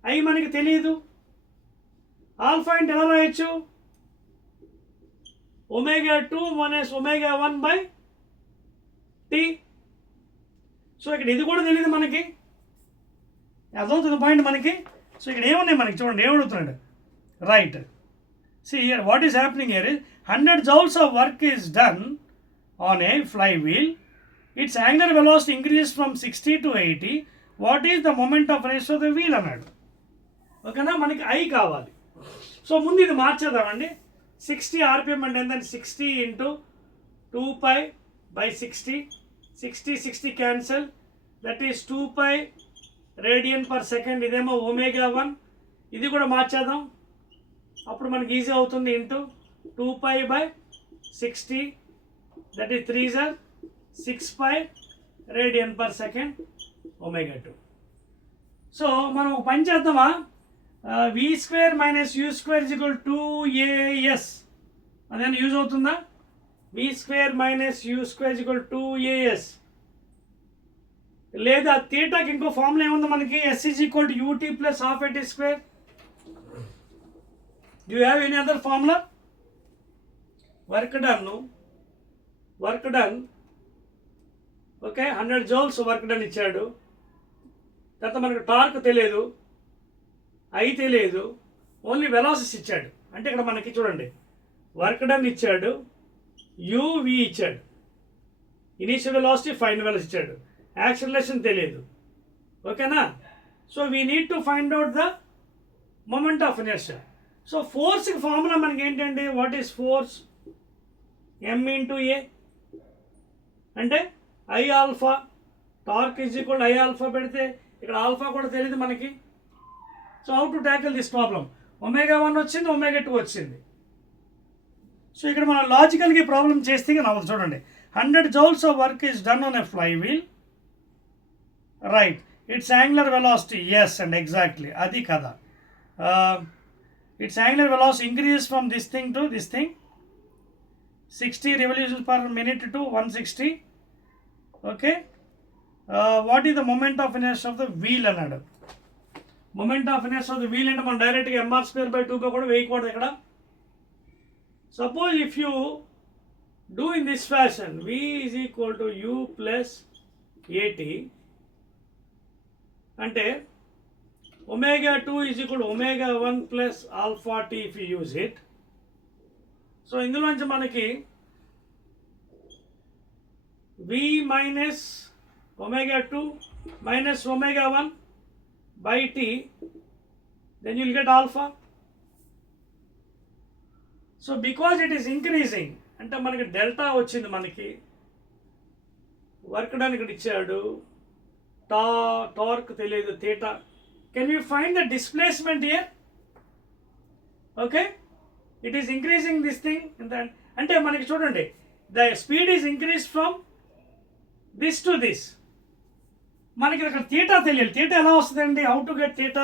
I మనకి తెలియదు. ఆల్ఫా అంటే ఎలా రాయొచ్చు? ω2 మైనస్ ω1/t. సో ఇక్కడ ఇది కూడా తెలియదు మనకి. అదవుతుంది పాయింట్ మనకి. సో ఇక్కడ ఏమున్నాయి మనకి చూడండి, ఏమడుగుతున్నాడు? Right. See here, what is happening here is 100 joules of work is done on a flywheel. Its angular velocity increases from 60 to 80. What is the moment of inertia of the wheel అన్నాడు. ఓకేనా? మనకి ఐ కావాలి. సో ముందు ఇది మార్చేద్దామండి. 60 RPM అంటే ఏంటంటే 60 into 2π/60. 60 cancel, that is 2π radian per second. ఇదేమో ω1. ఇది కూడా మార్చేద్దాం, అప్పుడు మనకి ఈజీ అవుతుంది. Into 2π/60, that is 6π radian per second ω2. సో మనం ఒక పని చేద్దామా? V square minus u square is equal 2as అదేనా యూజ్ అవుతుందా? V square minus u square is equal 2as. లేదా థీటాకి ఇంకో ఫార్ములా ఏముంది మనకి? s is equal to u t plus half at square. Do you have any other formula? Work done okay 100 joules work done ఇచ్చాడు. తర్వాత మనకు టార్క్ తెలియదు, ఐ తెలియదు, ఓన్లీ వెలాసిటీ ఇచ్చాడు. అంటే ఇక్కడ మనకి చూడండి వర్క్ డన్ ఇచ్చాడు, యువి ఇచ్చాడు, ఇనీషియల్ వెలాసిటీ ఫైనల్ వెలాసిటీ ఇచ్చాడు, యాక్సిలరేషన్ తెలియదు. ఓకేనా? So we need to find out the moment of inertia. So ఫోర్స్కి ఫార్ములా మనకి ఏంటంటే what is force? m into a అంటే I alpha. Torque is equal I alpha పెడితే ఇక్కడ ఆల్ఫా కూడా తెలియదు మనకి. So how to tackle this problem? Omega 1 వచ్చింది, ఒమేగా 2 వచ్చింది. సో ఇక్కడ మనం లాజికల్గా ఈ ప్రాబ్లం చేస్తే నవ్వదు. చూడండి 100 joules of work is done on a fly wheel, right? It's angular velocity, yes and exactly అది కదా. It's angular velocity increases from this thing to this thing, 60 revolutions per minute to 160. Okay, what is the moment of inertia of the wheel అన్నాడు. Moment of inertia of the wheel అంటే మనం డైరెక్ట్గా mr²/2గా కూడా వేయకూడదు ఇక్కడ. Suppose if you do in this fashion, v is equal to u plus at అంటే omega 2 is equal to omega 1 plus alpha t if you use it. So ఇందులోంచి మనకి v minus omega 2 minus omega 1 by t, then you'll get alpha. So because it is increasing అంటే మనకి డెల్టా వచ్చింది. మనకి work done ఇక్కడ ఇచ్చాడు, torque తెలియదు, theta. Can you find the displacement here? Okay, it is increasing this thing. అంటే మనకి చూడండి the speed is increase from this to this. మనకి ఇక్కడ థీటా తెలియాలి. థీటా ఎలా వస్తుందండి? How to get theta?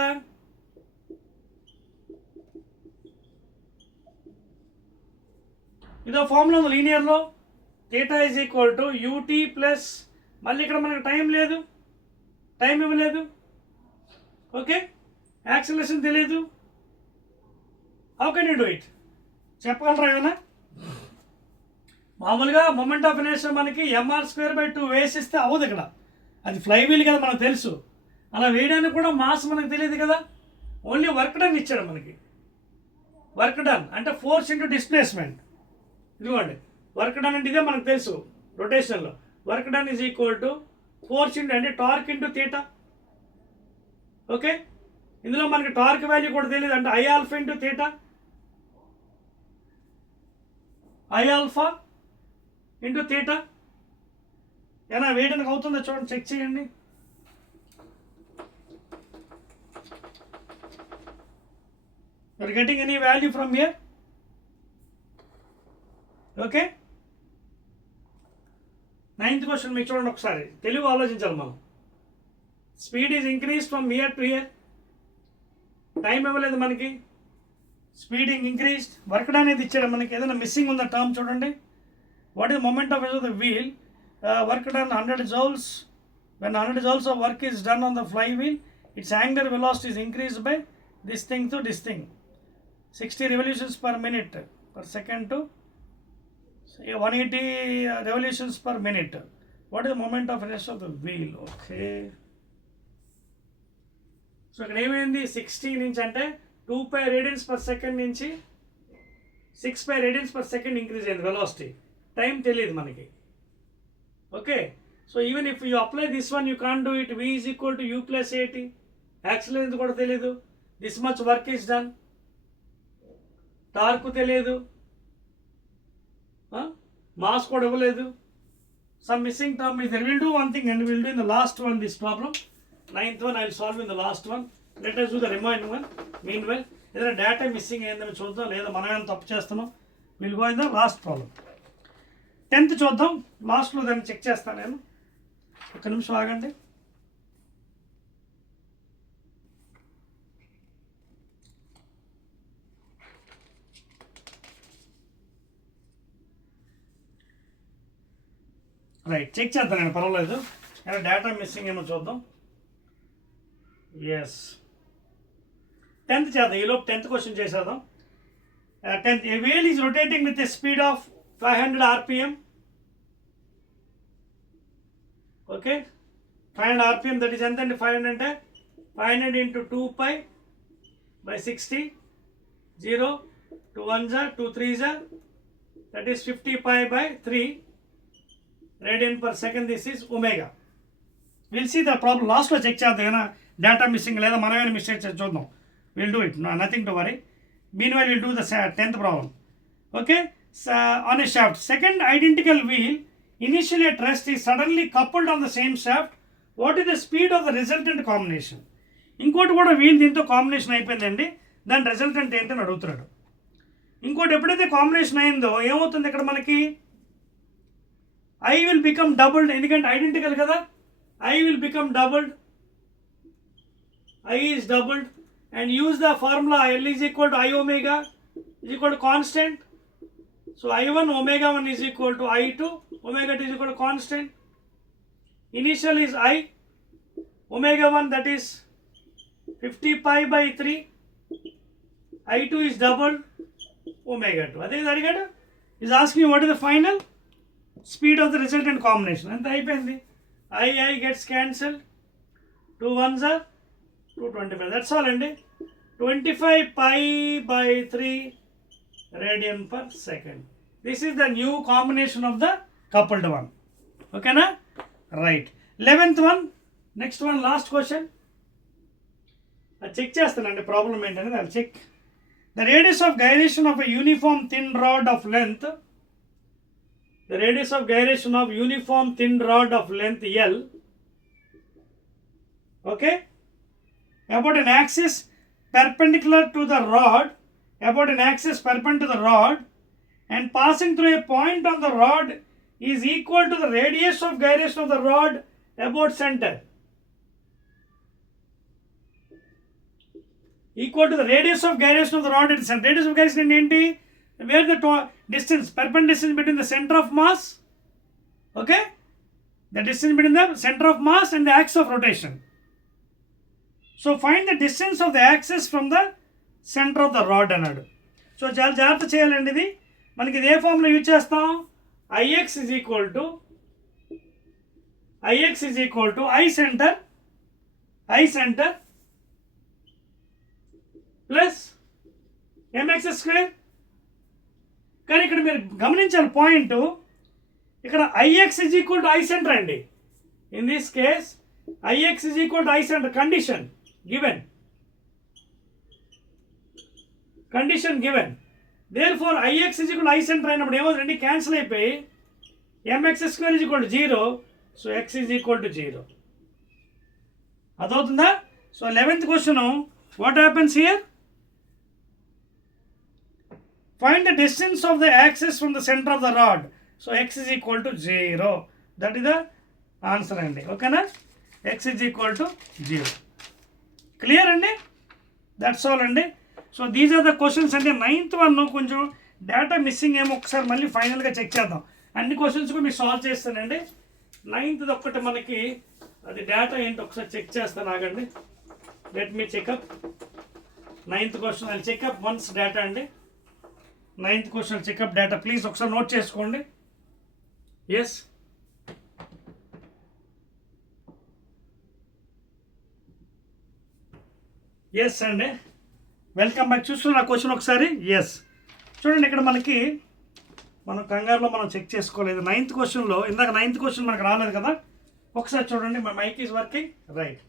ఇదో ఫార్ములా ఉంది లీనియర్లో. Theta is equal to u t plus, మళ్ళీ ఇక్కడ మనకి టైం లేదు, టైం ఇవ్వలేదు. ఓకే, యాక్సిలరేషన్ తెలియదు. How can you do it? చెప్పగలరా ఏమైనా? మామూలుగా మొమెంట్ ఆఫ్ ఇనర్షియా మనకి mr²/2 వేసిస్తే అవ్వదు. ఇక్కడ అది ఫ్లై వీల్ కదా మనకు తెలుసు. అలా వేయడానికి కూడా మాస్ మనకు తెలియదు కదా, ఓన్లీ వర్క్ డన్ ఇచ్చాడు మనకి. వర్క్ డన్ అంటే ఫోర్స్ ఇంటూ డిస్ప్లేస్మెంట్. ఇదిగోండి వర్క్ డన్ అంటే ఇదే మనకు తెలుసు రొటేషన్లో. Work done is equal to force into అంటే టార్క్ ఇంటూ థీటా. ఓకే, ఇందులో మనకి టార్క్ వాల్యూ కూడా తెలియదు అంటే I alpha into theta, I alpha into theta. ఏమైనా వేయడానికి అవుతుందో చూడండి, చెక్ చేయండి. You're getting any value from here? Okay, 9th question మీకు చూడండి ఒకసారి, తెలుగు ఆలోచించాలి మనం. Speed is increase from here to hear, time ఇవ్వలేదు మనకి, స్పీడింగ్ ఇంక్రీజ్డ్, వర్క్ డన్ అనేది ఇచ్చాడు మనకి. ఏదైనా మిస్సింగ్ ఉందా టర్మ్ చూడండి. What is moment of the wheel? Work done 100 joules. When 100 joules of work is done on the flywheel, its angular velocity is increased by this thing to this thing, 60 revolutions per minute per second to 180 revolutions per minute. What is the moment of inertia of the wheel? Okay, so ఇక్కడ ఏమైంది 60 నుంచి అంటే 2 π radians per second నుంచి 6 π radians per second increase అయింది velocity. Time తెలియదు మనకి. Okay, so even if you apply this one you can do it. v is equal to u plus at. Acceleration కూడా తెలియదు, this much work is done, torque తెలియదు, mass కూడా ఇవ్వలేదు. Some missing term is there. Will do one thing and will do in the last one this problem. 9th one I will solve in the last one. Let us do the remaining one. Meanwhile, ఏదైనా data missing అయిందని చూద్దాం, లేదా మనం ఏమైనా తప్పు చేస్తున్నాం. Will go in the last problem. 10th చూద్దాం, లాస్ట్లో దాన్ని చెక్ చేస్తాను నేను. ఒక నిమిషం ఆగండి. రైట్, చెక్ చేద్దానండి, పర్వాలేదు. డేటా మిస్సింగ్ ఏమో చూద్దాం. ఎస్, 10th చేద్దాం, ఈలోపు 10th క్వశ్చన్ చేసేద్దాం. 10th, a whale is rotating with a speed of 500 rpm. Okay, 500 rpm, that is ఎంత అండి? 500 అంటే 500 into 2 pi by 60, 0, 2 1s are 2 3s are, that is 50 pi by 3 radian per second. This is omega. We'll see the problem. Last lo check చేద్దాం, ఏమైనా data missing లేదా మనమేమైనా మిస్టేక్ చేసి చూద్దాం. We'll do it, no, nothing to worry. Meanwhile, we'll do the 10th problem. Okay, so on a shaft, second identical wheel initially at rest is suddenly coupled on the same shaft. What is the speed of the resultant combination? ఇంకోటి కూడా వీల్ దీంతో కాంబినేషన్ అయిపోయిందండి, దాని రిజల్టెంట్ ఏంటని అడుగుతున్నాడు. ఇంకోటి ఎప్పుడైతే కాంబినేషన్ అయిందో ఏమవుతుంది ఇక్కడ మనకి? ఐ విల్ బికమ్ డబుల్డ్, ఎందుకంటే ఐడెంటికల్ కదా. I will become doubled, I is doubled, and use the formula L is equal to I omega is equal to constant. So I1 omega 1 is equal to I2 omega 2 is equal to constant. Initial is I omega 1, that is 50 pi by 3. I2 is double omega 2. Adhe adigadu is asking what is the final speed of the resultant combination. And అయిపోయింది, I gets cancelled, 2 1s are 225. That's all అండి. 25 pi by 3 radian per second. This is the new combination of the coupled one. Okay na? Right. 11th one, next one, last question. I'll check చేస్తానండి ప్రాబ్లం ఏంటనేది. I'll check. The radius of gyration of a uniform thin rod of length, the radius of gyration of uniform thin rod of length L, okay, about an axis perpendicular to the rod, about an axis perpendicular to the rod and passing through a point on the rod is equal to the radius of gyration of the rod about center. Equal to the radius of gyration of the rod at center. Radius of gyration enti? Where the distance, perpendicular distance between the center of mass, okay, the distance between the center of mass and the axis of rotation. So find the distance of the axis from the center of the rod అన్నాడు. సో చాలా జాగ్రత్త చేయాలండి ఇది. మనకి ఇదే formula use చేస్తాం. Ix is equal to I center plus mx square. కానీ ఇక్కడ మీరు గమనించాలి పాయింట్, ఇక్కడ Ix is equal to I center అండి. In this case Ix is equal to I center. Condition given. Therefore Ix is equal to I center అయినప్పుడు ఏమవుతుంది? Cancel అయిపోయి mx square is equal to 0. So x is equal to 0. అదవుతుందా? So 11th question, what happens here? Find the distance of the axis from the center of the rod. So x is equal to 0. That is the answer అండి. ఓకేనా? x is equal to 0. Clear అండి? That's all అండి. So these are the questions అండి. 9th one కొంచెం data missing ఏమో ఒకసారి మళ్ళీ ఫైనల్గా చెక్ చేద్దాం. అన్ని క్వశ్చన్స్ కూడా మీకు సాల్వ్ చేస్తానండి. 9th ఒక్కటి మనకి అది డేటా ఏంటి ఒకసారి చెక్ చేస్తాను, ఆగండి. Let me checkup 9th question. అది చెకప్ వన్స్ డేటా అండి. 9th question checkup data please ఒకసారి నోట్ చేసుకోండి. ఎస్, ఎస్ అండి, వెల్కమ్ బ్యాక్. చూస్తున్నా క్వశ్చన్ ఒకసారి. ఎస్, చూడండి ఇక్కడ మనకి మనం కంగారులో మనం చెక్ చేసుకోలేదు. 9th క్వశ్చన్లో ఇందాక 9th క్వశ్చన్ మనకు రాలేదు కదా, ఒకసారి చూడండి. My mic is working right.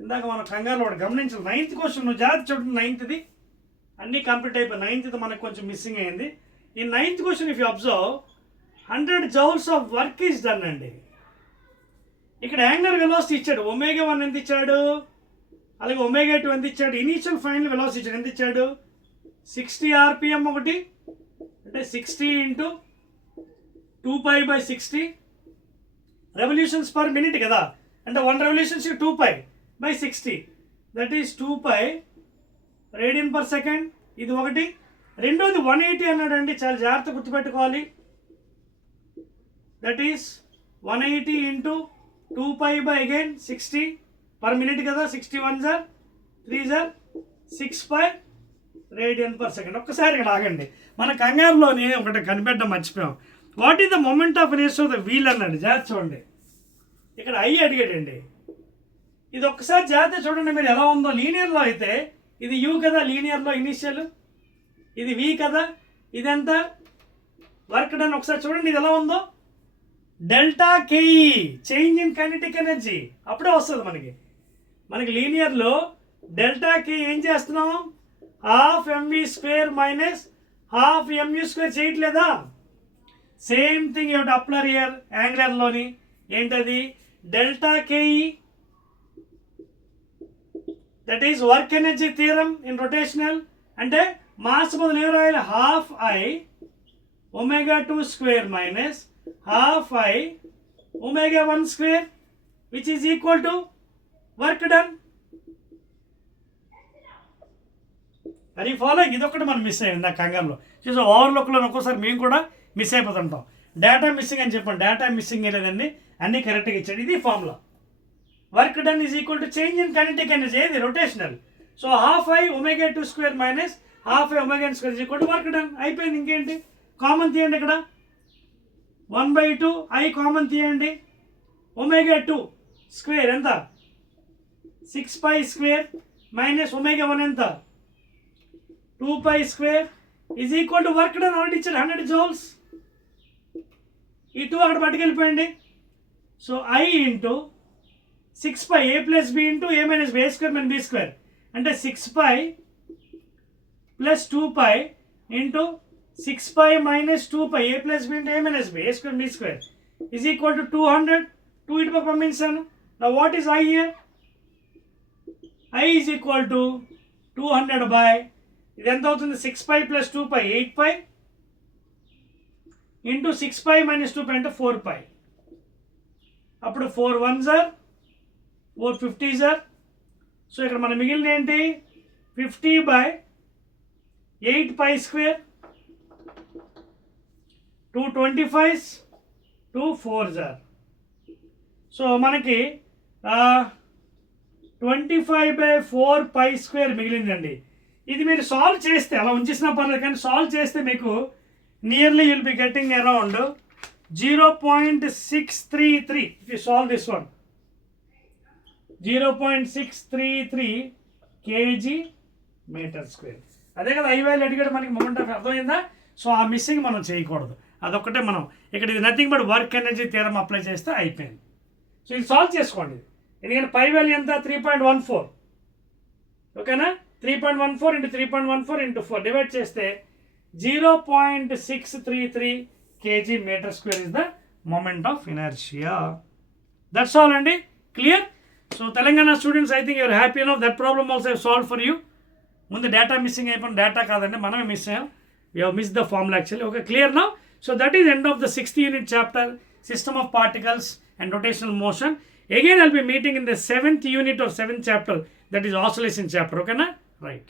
ఇందాక మనం కంగారులో కూడా గమనించాలి. 9th క్వశ్చన్ జాగ్రత్త చూడండి. 9th అన్నీ కంప్లీట్ అయిపోయి 9th మనకు కొంచెం మిస్సింగ్ అయింది. ఈ 9th question if you observe 100 joules of work is done అండి. ఇక్కడ యాంగులర్ వెలాసిటీ ఇచ్చాడు. ఒమేగా 1 ఎంత ఇచ్చాడు, అలాగే ఒమేగా 2 ఎంత ఇచ్చాడు, ఇనీషియల్ ఫైనల్ వెలాసిటీ ఇచ్చాడు. ఎంత ఇచ్చాడు? 60 rpm ఒకటి, అంటే 60 into 2 pi by 60 revolutions per minute కదా, అంటే 1 రెవల్యూషన్స్ 2 pi by 60, that is 2 pi radian per second. ఇది ఒకటి. రెండోది 180 అన్నాడు అండి, చాలా జాగ్రత్త గుర్తుపెట్టుకోవాలి. దట్ ఈస్ 180 into 2 pi by again 60 per minute కదా, 61 సార్ 3 సార్ 6 pi రేడియన్ పర్ సెకండ్. ఒక్కసారి ఇక్కడ ఆగండి, మన కంగారులోని ఒకటి కనిపెట్టడం మర్చిపోయాం. What is the moment of inertia of the wheel అన్నాడు. జాగ్రత్త చూడండి, ఇక్కడ ఐ అడిగాడండి. ఇది ఒక్కసారి జాగ్రత్త చూడండి మీరు ఎలా ఉందో. లీనియర్లో అయితే ఇది యూ కదా, లీనియర్లో ఇనిషియల్, ఇది వి కదా, ఇదంతా వర్క్ డన్. ఒకసారి చూడండి ఇది ఎలా ఉందో. Delta K E change in kinetic energy అప్పుడే వస్తుంది మనకి లీనియర్లో. డెల్టా కే ఏం చేస్తున్నాం, half m v square minus half m u square చేయట్లేదా? Same thing you to apply here యాంగులర్లోని. ఏంటది? Delta K E, that is work energy theorem in rotational. అంటే మాస్ బదులు ఏం రాయాలి, half I omega 2 square minus half I omega 1 square which is equal to work done. అది follow. ఇదొకటి మనం మిస్ అయ్యింది నా కంగారులో. చూసి ఓవర్లుక్లో ఒక్కోసారి మేము కూడా మిస్ అయిపోతుంటాం. డేటా మిస్సింగ్ అని చెప్పండి, డేటా మిస్సింగ్ లేదండి, అన్నీ కరెక్ట్గా ఇచ్చాడు. ఇది formula. Work done is equal to change in kinetic energy, ఏది rotational. So half I omega 2 square minus half I omega square is equal to work done. అయిపోయింది. ఇంకేంటి, కామన్ తీయండి ఇక్కడ. 1/2 ఐ కామన్ తీయండి. ఒమేగా 2 స్క్వేర్ ఎంత, 6 pi square minus omega 1 ఎంత, 2 pi square is equal to work done. Already ఇచ్చాడు 100 joules. ఈ 2 అక్కడ పట్టుకెళ్ళిపోయండి. So I into 6 pi a plus b into a minus b, a square minus b square అంటే 6 pi plus 2 pi into 6 pi minus 2 pi a plus b into a minus b, a square b square is equal to 200. 2 ఇటు పక్క పంపించాను. నా what is I here? I is equal to 200 బై ఇది ఎంత అవుతుంది, 6 pi plus 2 pi 8 pi into 6 pi minus 2 pi అంటే 4 pi. అప్పుడు 4 1s are 4 50s are. So ఇక్కడ మన మిగిలిన ఏంటి, 50 by 8 pi స్క్వేర్, 2 25s, 2 4s are. సో మనకి 25 by 4 pi స్క్వేర్ మిగిలిందండి. ఇది మీరు సాల్వ్ చేస్తే, అలా ఉంచేసినా పర్లేదు, కానీ సాల్వ్ చేస్తే మీకు nearly you'll be getting around 0.633. If you solve this one, 0.633 kg metre square. అదే కదా ఐ వాల్యూ అడిగాడు మనకి, మొమెంట్ ఆఫ్ అర్థమైందా? సో ఆ మిస్సింగ్ మనం చేయకూడదు, అదొక్కటే మనం ఇక్కడ. ఇది nothing but work energy theorem apply చేస్తే అయిపోయింది. సో ఇది సాల్వ్ చేసుకోండి. ఎందుకంటే పై వాల్యూ ఎంత, 3.14. ఓకేనా? 3.14 ఇంటూ 3.14 ఇంటూ 4 డివైడ్ చేస్తే 0.633 kg metre square is the moment of inertia. That's all అండి. Clear? So Telangana students, I think you are happy enough. That problem also I solve for you. ముందు డేటా మిస్సింగ్ అయిపోయిన, డేటా కాదండి మనమే మిస్ అయ్యాం. We have miss the formula actually. Okay, clear now? So that is end of the 6th unit chapter, System of Particles and Rotational Motion. Again I'll be meeting in the 7th unit or 7th chapter, that is oscillation chapter. Okay na? Right.